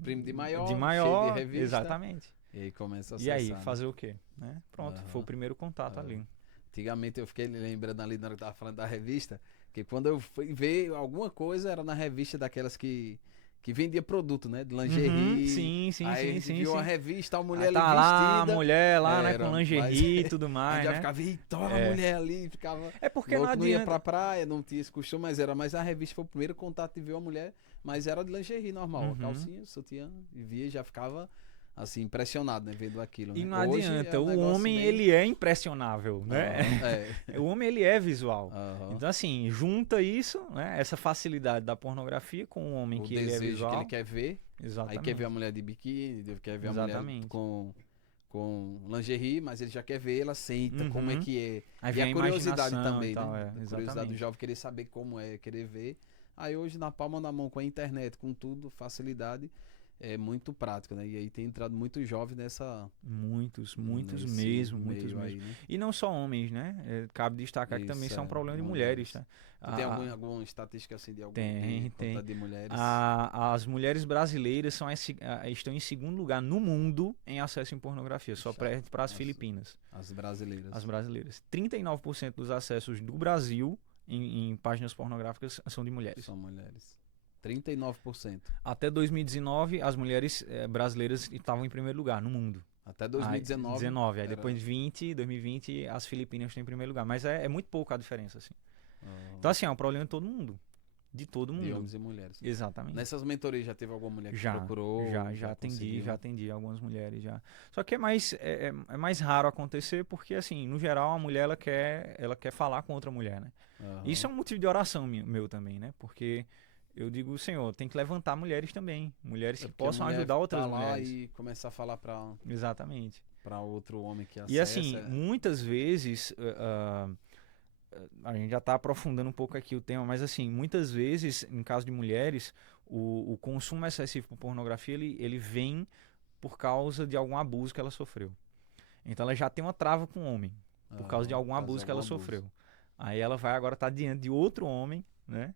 Primo de maior, de maior, cheio de revista. exatamente. E aí começa a E aí, acessar, né? fazer o quê? Né? Pronto, foi o Aham. primeiro contato Aham. ali. Antigamente eu fiquei lembrando ali na hora que tava falando da revista, que quando eu fui ver alguma coisa era na revista daquelas que que vendia produto, né? De Uhum, lingerie. sim, sim, Aí a sim, gente sim, viu sim. uma revista, a mulher Aí ali tá lá a vestida. mulher lá, né, Era, com mas lingerie e tudo a mais, gente já né? ficava, eita, olha a É. mulher ali, ficava É porque não louco, não ia pra adianta. praia, não tinha esse costume, mas era. Mas a revista foi o primeiro contato de ver uma mulher, mas era de lingerie normal, a Uhum. calcinha, sutiã, e via e já ficava assim, impressionado, né, vendo aquilo, E né? não Hoje é adianta, um o negócio homem meio. ele é impressionável, né? Aham, é. O homem ele é visual. Aham. Então assim, junta isso, né, essa facilidade da pornografia com o homem O que ele é desejo que ele visual. quer ver. Aí quer ver a Exatamente. mulher de biquíni, quer ver a mulher Exatamente. com lingerie, mas ele já quer ver ela senta, como é Uhum. que é. Aí E vem a a curiosidade imaginação e também, tal, né? é, A curiosidade do exatamente. jovem querer saber como é, querer ver. Aí hoje, na palma da mão, com a internet, com tudo, facilidade, é muito prática, né? E aí tem entrado muitos jovens Muitos nesse mesmo, muitos meio mesmo. aí, né? E não só homens, né? Cabe destacar que também Isso, isso é um problema de mulheres, mulheres. tá? Tu tem A- alguma estatística assim de tem, tem. quantidade de mulheres? As mulheres brasileiras estão em segundo lugar no mundo em acesso em pornografia, só Chato. para as As- Filipinas, As brasileiras. as brasileiras. 39% dos acessos do Brasil em páginas pornográficas são de mulheres. São mulheres. 39%. Até 2019, as mulheres brasileiras estavam em primeiro lugar no mundo. Até Aí, 2019. 19, aí era- depois 2020, as Filipinas estão em primeiro lugar. Mas é muito pouco a diferença, assim. Ah, Então, assim, é um problema de todo mundo. De todo de mundo. homens e mulheres. Exatamente. Nessas mentorias já teve alguma mulher que Já, procurou? já conseguiu? atendi algumas mulheres já. Só que é mais raro acontecer porque, assim, no geral, a mulher, ela quer falar com outra mulher, né? Aham. Isso é um motivo de oração meu também, né? Porque eu digo, Senhor, tem que levantar mulheres também. Mulheres É que porque a possam mulher ajudar outras tá lá mulheres. e começar a falar Exatamente. pra outro homem que E acessa. assim, muitas vezes, a gente já está aprofundando um pouco aqui o tema, mas assim, muitas vezes, em caso de mulheres, o consumo excessivo por pornografia, ele vem por causa de algum abuso que ela sofreu. Então ela já tem uma trava com o homem, por causa de algum abuso que ela sofreu. Aí ela vai agora estar diante de outro homem, né?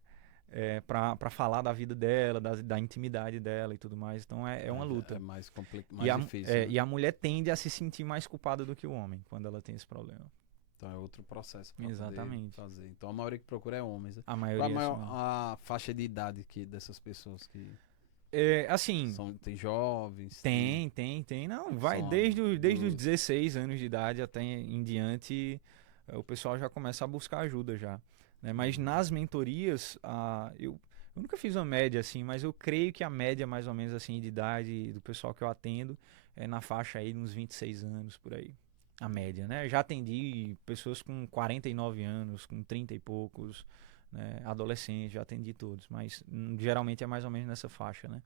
Para falar da vida dela, da intimidade dela e tudo mais. Então é uma luta. É mais E difícil. Né? e a mulher tende a se sentir mais culpada do que o homem quando ela tem esse problema. Então é outro processo pra Exatamente. poder fazer. Então a maioria que procura é homens. Né? A Qual maioria a maior são- a faixa de idade dessas pessoas que assim, tem jovens? tem. Não, vai São desde os adultos. 16 anos de idade até em diante, o pessoal já começa a buscar ajuda já. Né? Mas nas mentorias, eu nunca fiz uma média assim, mas eu creio que a média mais ou menos assim de idade do pessoal que eu atendo é na faixa aí de uns 26 anos por aí. A média, né? Já atendi pessoas com 49 anos, com 30 e poucos, né? Adolescentes, já atendi todos, mas geralmente é mais ou menos nessa faixa, né?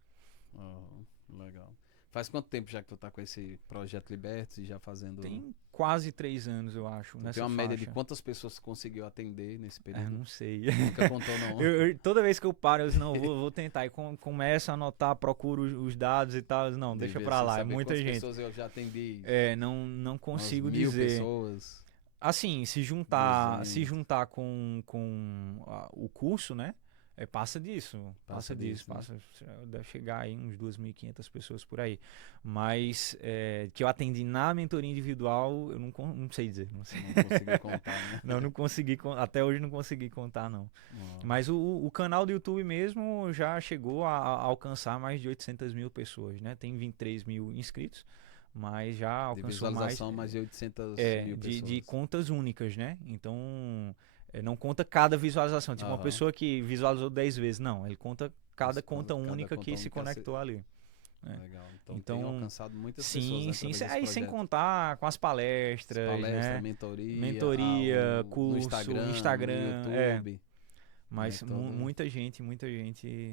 Legal. Faz quanto tempo já que tu tá com esse projeto Libertos e já fazendo... Tem quase 3 anos, eu acho, Tu nessa tem uma média de faixa. quantas pessoas tu conseguiu atender nesse período? Não sei. Nunca contou não. Toda vez que eu paro, eu digo, não, vou tentar. E começo a anotar, procuro os dados e tal. Não, deixa Devia pra ser lá, é saber muita quantas gente. pessoas eu já atendi. Não Umas consigo 1000 dizer. pessoas. Assim, se juntar 200. com o curso, né? Passa disso. Passa disso, né? Deve chegar aí uns 2.500 pessoas por aí. Mas que eu atendi na mentoria individual, eu não sei dizer. Não sei. Não consegui contar, né? Não consegui, até hoje não consegui contar, não. Ó, Mas o canal do YouTube mesmo já chegou a alcançar mais de 800 mil pessoas, né? Tem 23 mil inscritos, mas já de alcançou visualização, mais de 800 mil pessoas. de contas únicas, né? Então, não conta cada visualização. Tipo, uma Aham. pessoa que visualizou 10 vezes. Não, ele conta cada Mas conta cada única conta que se única conectou ali. né? Legal. Então, Então, tem alcançado muitas pessoas, né, Sim. através desse Aí sem projeto. contar com as palestras, Palestra, né? mentoria, curso, no Instagram, Instagram, no YouTube. Mas Né, todo- muita gente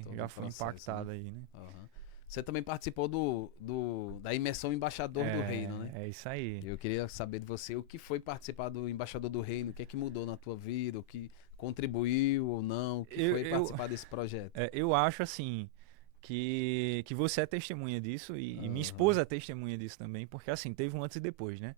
todo já o foi processo, impactada aí, né? Aham. Você também participou da imersão Embaixador do Reino, né? É isso aí. Eu queria saber de você o que foi participar do Embaixador do Reino, o que é que mudou na tua vida, o que contribuiu ou não, o que foi participar desse projeto. Eu acho assim que você é testemunha disso e minha esposa é testemunha disso também, porque assim, teve um antes e depois, né?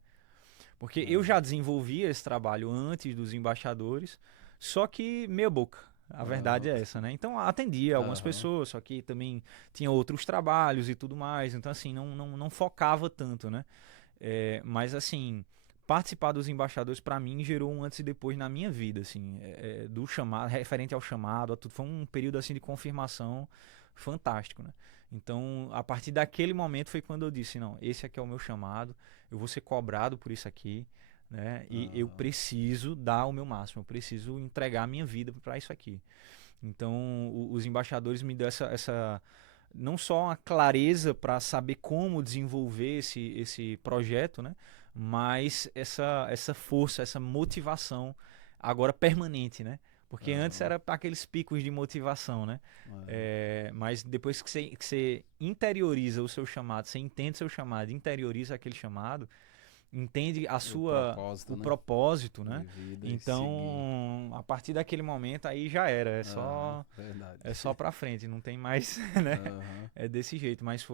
Porque eu já desenvolvia esse trabalho antes dos embaixadores, só que meia boca. A verdade é essa, né? Então atendia algumas pessoas, só que também tinha outros trabalhos e tudo mais. Então, assim, não focava tanto, né? Mas, assim, participar dos embaixadores, para mim, gerou um antes e depois na minha vida, assim, do chamado, referente ao chamado, a tudo. Foi um período, assim, de confirmação fantástico, né? Então, a partir daquele momento foi quando eu disse, não, esse aqui é o meu chamado, eu vou ser cobrado por isso aqui, né? E eu preciso dar o meu máximo, eu preciso entregar a minha vida para isso aqui. Então, os embaixadores me dão essa não só uma clareza para saber como desenvolver esse projeto, né? Mas essa força, essa motivação agora permanente, né? Porque antes era aqueles picos de motivação, né? Mas depois que você interioriza o seu chamado, você entende o seu chamado, interioriza aquele chamado, entende o propósito, né? Então, a partir daquele momento aí já era, é só pra frente, não tem mais, né? É desse jeito, mas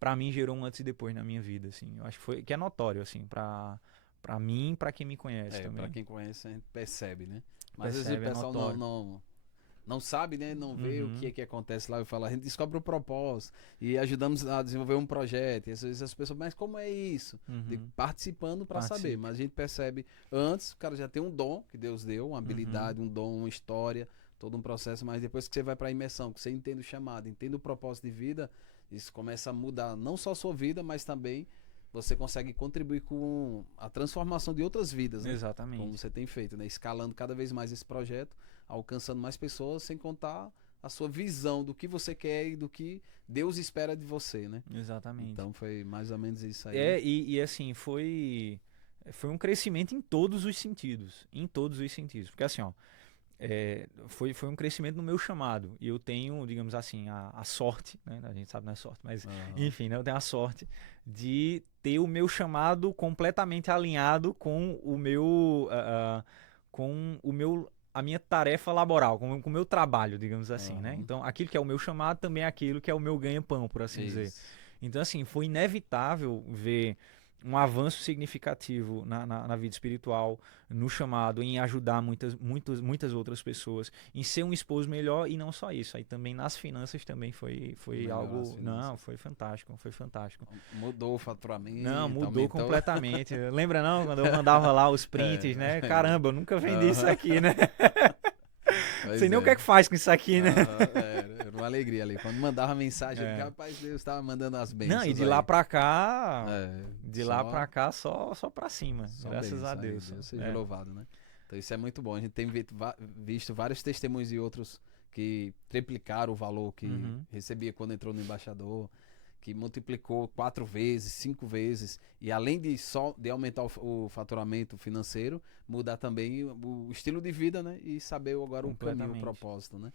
pra mim gerou um antes e depois na minha vida, assim. Eu acho que é notório, assim, pra mim e pra quem me conhece também. Pra quem conhece a gente percebe, né? Mas às vezes o pessoal não sabe, né? Não vê o que acontece lá e fala, a gente descobre o propósito e ajudamos a desenvolver um projeto. E às vezes as pessoas, mas como é isso? Participando para saber. Mas a gente percebe antes, o cara já tem um dom que Deus deu, uma habilidade, um dom, uma história, todo um processo. Mas depois que você vai para a imersão, que você entende o chamado, entende o propósito de vida, isso começa a mudar não só a sua vida, mas também você consegue contribuir com a transformação de outras vidas, né? Exatamente. Como você tem feito, né? Escalando cada vez mais esse projeto, alcançando mais pessoas, sem contar a sua visão do que você quer e do que Deus espera de você, né? Exatamente. Então foi mais ou menos isso aí. E assim, foi um crescimento em todos os sentidos. Em todos os sentidos. Porque assim, ó, foi um crescimento no meu chamado. E eu tenho, digamos assim, a sorte, né? A gente sabe não é sorte, mas enfim, né? Eu tenho a sorte de ter o meu chamado completamente alinhado com o meu a minha tarefa laboral, com o meu trabalho, digamos assim, né? Então, aquilo que é o meu chamado também é aquilo que é o meu ganha-pão, por assim dizer. Então, assim, foi inevitável ver um avanço significativo na vida espiritual, no chamado, em ajudar muitas outras pessoas, em ser um esposo melhor, e não só isso, aí também nas finanças também foi algo, não, foi fantástico. Mudou o faturamento. Não, mudou completamente. Lembra não, quando eu mandava lá os prints, né? Caramba, eu nunca vendi isso aqui, né? Sei nem o que é que faz com isso aqui, né? Era uma alegria ali. Quando mandava mensagem, rapaz, Deus estava mandando as bênçãos. Não, e de lá pra cá, lá pra cá, só pra cima. Graças a Deus. Deus seja louvado, né? Então isso é muito bom. A gente tem visto vários testemunhos de outros que triplicaram o valor que recebia quando entrou no embaixador, que multiplicou 4 vezes, 5 vezes, e além de aumentar o faturamento financeiro, mudar também o estilo de vida, né? E saber agora o caminho, o propósito, né?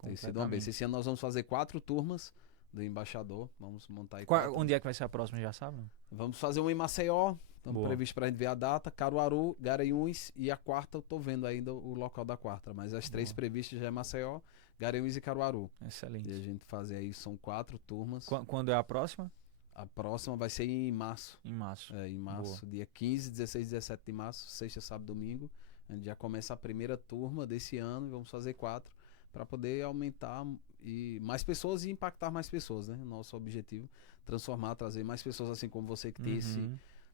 Tem sido uma vez. Esse ano nós vamos fazer 4 turmas do embaixador. Vamos montar aí. Onde é que vai ser a próxima, já sabe? Não? Vamos fazer uma em Maceió. Estamos previsto para a gente ver a data. Caruaru, Garanhuns, e a quarta eu tô vendo ainda o local da quarta. Mas as 3 previstas já é Maceió, Garanhuns e Caruaru. Excelente. E a gente fazer aí, são 4 turmas. Quando é a próxima? A próxima vai ser em março. Em março. Em março. Dia 15, 16 e 17 de março, sexta, sábado, domingo. A gente já começa a primeira turma desse ano e vamos fazer 4 para poder aumentar e mais pessoas e impactar mais pessoas, né? Nosso objetivo, transformar, trazer mais pessoas assim como você que tem esse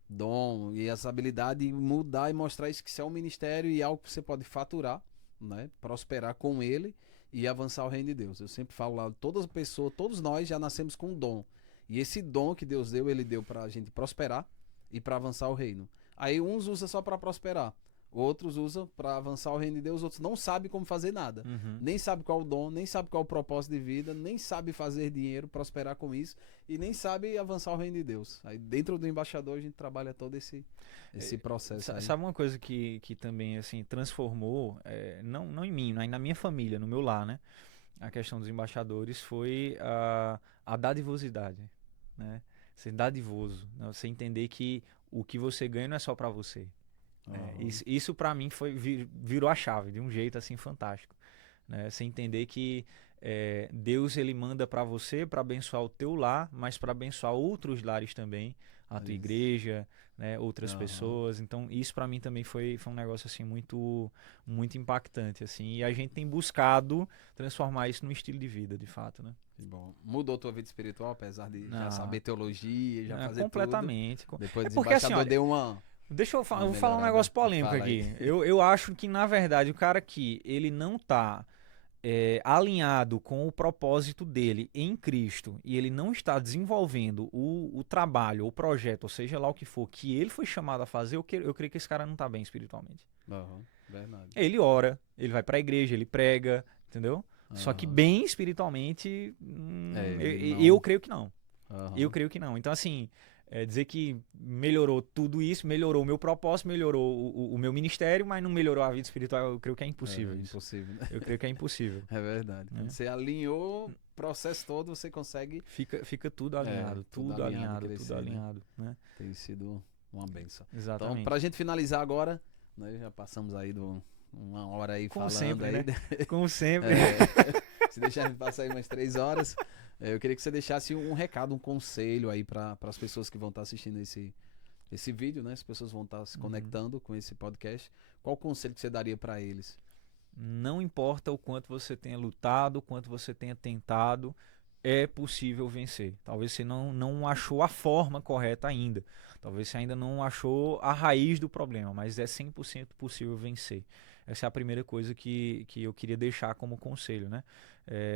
dom e essa habilidade e mudar e mostrar isso que isso é um ministério e algo que você pode faturar, né? Prosperar com ele e avançar o reino de Deus. Eu sempre falo lá, todos nós já nascemos com um dom. E esse dom que Deus deu, ele deu pra gente prosperar e para avançar o reino. Aí uns usam só para prosperar. Outros usam para avançar o reino de Deus, outros não sabem como fazer nada. Nem sabe qual é o dom, nem sabe qual é o propósito de vida, nem sabe fazer dinheiro, prosperar com isso, e nem sabe avançar o reino de Deus. Aí dentro do embaixador a gente trabalha todo esse processo. Sabe uma coisa que também assim transformou, não em mim, mas na minha família, no meu lar, né? A questão dos embaixadores foi a dadivosidade, né? Ser dadivoso, né? Você entender que o que você ganha não é só para você. Isso para mim virou a chave de um jeito assim fantástico, né? Você entender que Deus ele manda para você para abençoar o teu lar, mas para abençoar outros lares também, a tua igreja, né? Outras pessoas. Então isso para mim também foi um negócio assim muito muito impactante assim, e a gente tem buscado transformar isso num estilo de vida de fato, né? Bom, mudou tua vida espiritual apesar de já saber teologia, já fazer completamente. Tudo. Depois porque assim, olha, deu uma Deixa eu falar, vou falar um negócio polêmico aqui. Eu acho que, na verdade, o cara que ele não tá alinhado com o propósito dele em Cristo e ele não está desenvolvendo o trabalho, o projeto, ou seja lá o que for, que ele foi chamado a fazer, eu creio que esse cara não está bem espiritualmente. Verdade. Ele ora, ele vai para a igreja, ele prega, entendeu? Só que bem espiritualmente, eu creio que não. Eu creio que não. Então, assim, dizer que melhorou tudo isso, melhorou o meu propósito, melhorou o meu ministério, mas não melhorou a vida espiritual, eu creio que é impossível isso. Impossível, né? Eu creio que é impossível. É verdade. Quando você alinhou o processo todo, você consegue... Fica tudo alinhado, tudo alinhado, né? Tem sido uma benção. Exatamente. Então, pra gente finalizar agora, nós já passamos aí uma hora aí como falando sempre, aí. Né? Como sempre. Se deixar a gente passar aí umas 3 horas, eu queria que você deixasse um recado, um conselho aí para as pessoas que vão estar assistindo esse vídeo, né? As pessoas vão estar se conectando com esse podcast. Qual o conselho que você daria para eles? Não importa o quanto você tenha lutado, o quanto você tenha tentado, é possível vencer. Talvez você não achou a forma correta ainda. Talvez você ainda não achou a raiz do problema, mas é 100% possível vencer. Essa é a primeira coisa que eu queria deixar como conselho, né?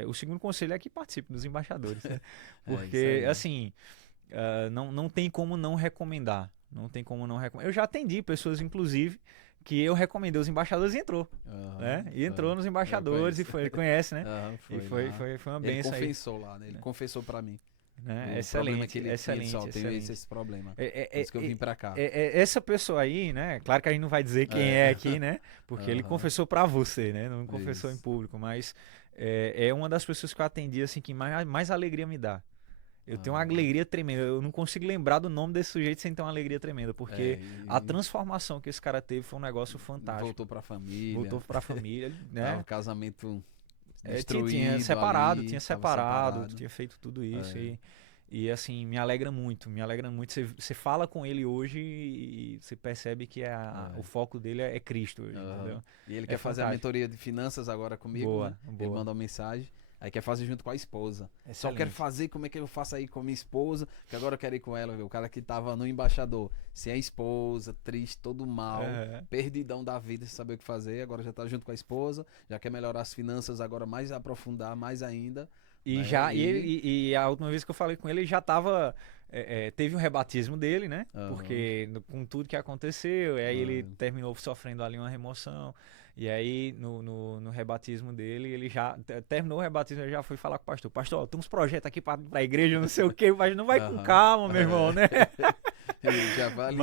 O segundo conselho é que participe dos embaixadores, né? Porque, assim, não tem como não recomendar. Não tem como não recomendar. Eu já atendi pessoas, inclusive, que eu recomendei os embaixadores e entrou. Né? E entrou nos embaixadores e foi, ele conhece, né? Foi uma benção aí. Ele confessou lá, né? Ele confessou pra mim. Né? Excelente. Esse problema. Por isso que eu vim pra cá. Essa pessoa aí, né? Claro que a gente não vai dizer quem é aqui, né? Porque ele confessou pra você, né? Não confessou em público, mas é uma das pessoas que eu atendi, assim, que mais alegria me dá. Eu tenho uma alegria tremenda. Eu não consigo lembrar do nome desse sujeito sem ter uma alegria tremenda, porque a transformação que esse cara teve foi um negócio fantástico. Voltou pra família. Né? O casamento tinha separado, tinha feito tudo isso e assim, me alegra muito. Você fala com ele hoje e você percebe que o foco dele é Cristo hoje, entendeu? E ele quer fazer a mentoria de finanças agora comigo, né? Ele mandou uma mensagem. Aí quer fazer junto com a esposa. Excelente. Só quero fazer, como é que eu faço aí com a minha esposa? Que agora eu quero ir com ela, viu? O cara que tava no embaixador, sem a esposa, triste, todo mal, perdidão da vida, sem saber o que fazer. Agora já tá junto com a esposa, já quer melhorar as finanças, agora mais aprofundar, mais ainda. E né? E a última vez que eu falei com ele já tava... teve um rebatismo dele, né? Porque com tudo que aconteceu, aí ele terminou sofrendo ali uma remoção. E aí, no rebatismo dele, ele já terminou o rebatismo, ele já foi falar com o pastor. Pastor, tem uns projetos aqui pra igreja, não sei o quê, mas não vai com calma, meu irmão, né? Ele já vai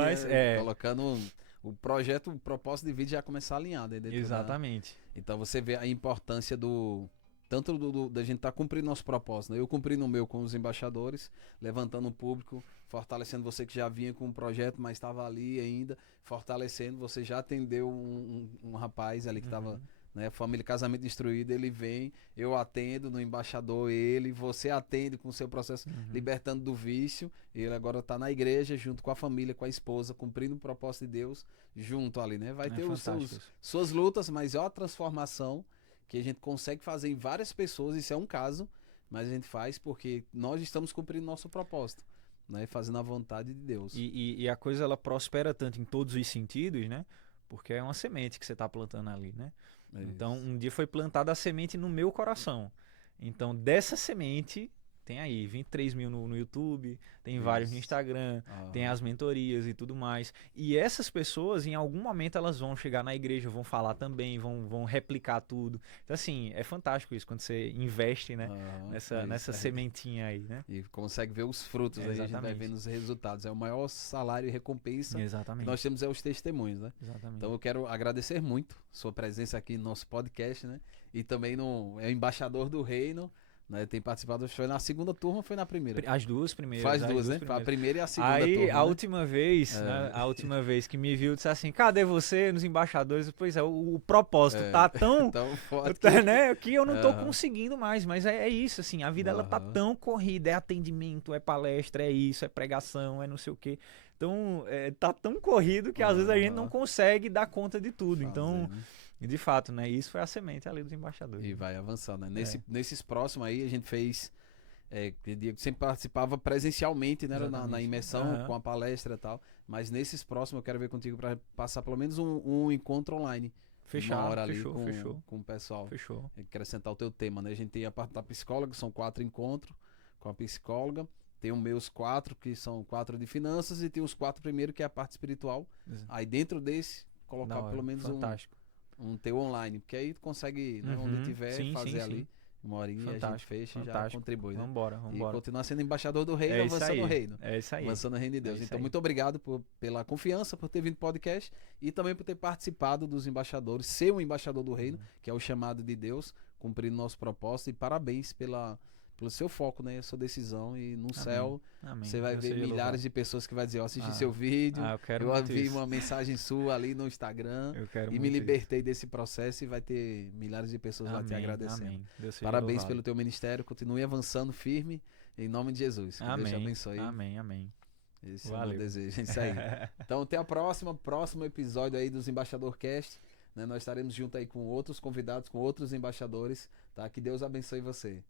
colocando o projeto, o propósito de vida já começar a alinhar. Exatamente. Então você vê a importância da gente estar cumprindo nosso propósito, né? Eu cumprindo o meu com os embaixadores, levantando o público, fortalecendo você que já vinha com um projeto, mas estava ali ainda, fortalecendo. Você já atendeu um rapaz ali que estava, né, família, casamento destruído, ele vem, eu atendo no embaixador você atende com o seu processo, libertando do vício, ele agora está na igreja, junto com a família, com a esposa, cumprindo o propósito de Deus, junto ali, né? Vai ter suas lutas, mas é uma transformação que a gente consegue fazer em várias pessoas, isso é um caso, mas a gente faz porque nós estamos cumprindo nosso propósito, né? Fazendo a vontade de Deus. E a coisa, ela prospera tanto em todos os sentidos, né? Porque é uma semente que você está plantando ali, né? Então, um dia foi plantada a semente no meu coração. Então, dessa semente... Tem aí 23 mil no YouTube, tem vários no Instagram, tem as mentorias e tudo mais. E essas pessoas, em algum momento, elas vão chegar na igreja, vão falar também, vão replicar tudo. Então, assim, é fantástico isso, quando você investe, né, nessa sementinha aí, né? E consegue ver os frutos, aí a gente vai vendo os resultados. É o maior salário e recompensa que nós temos, os testemunhos, né? Exatamente. Então, eu quero agradecer muito sua presença aqui no nosso podcast, né? E também é o embaixador do reino, né, tem participado, foi na segunda turma ou foi na primeira? As duas primeiras. Faz duas, né? A primeira e a segunda turma. Aí, a última vez, né, a última vez que me viu, disse assim, cadê você nos embaixadores? Pois é, o propósito tá tão forte, né, que eu não tô conseguindo mais, mas é isso, assim, a vida ela tá tão corrida, é atendimento, é palestra, é isso, é pregação, é não sei o quê. Então, tá tão corrido que às vezes a gente não consegue dar conta de tudo, então... E de fato, né? Isso foi a semente ali dos embaixadores. E vai avançando, né? Nesses próximos aí, a gente fez... sempre participava presencialmente, né? Na imersão, com a palestra e tal. Mas nesses próximos eu quero ver contigo para passar pelo menos um encontro online. Fechado, uma hora ali fechou, fechou. com o pessoal. Fechou. Acrescentar o teu tema, né? A gente tem a parte da psicóloga, são 4 encontros com a psicóloga. Tem os meus 4, que são 4 de finanças, e tem os 4 primeiros, que é a parte espiritual. Aí dentro desse, colocar pelo menos um teu online, porque aí tu consegue, né, onde tiver, fazer ali. Uma horinha, a gente fecha e já contribui, né? Vambora. E continuar sendo embaixador do reino, avançando o reino. É isso aí. Avançando o reino de Deus. Então, muito obrigado pela confiança, por ter vindo pro podcast e também por ter participado dos embaixadores, ser um embaixador do reino, que é o chamado de Deus, cumprindo nosso propósito. E parabéns pelo seu foco, né? A sua decisão. E no céu, você vai ver milhares de pessoas que vai dizer, assisti seu vídeo, eu vi uma mensagem sua ali no Instagram e me libertei desse processo, e vai ter milhares de pessoas lá te agradecendo. Parabéns pelo teu ministério, continue avançando firme, em nome de Jesus. Que Deus te abençoe. Amém. Esse é o meu desejo, é isso aí. Então, até a próximo episódio aí dos Embaixador Cast, né? Nós estaremos junto aí com outros convidados, com outros embaixadores, tá? Que Deus abençoe você.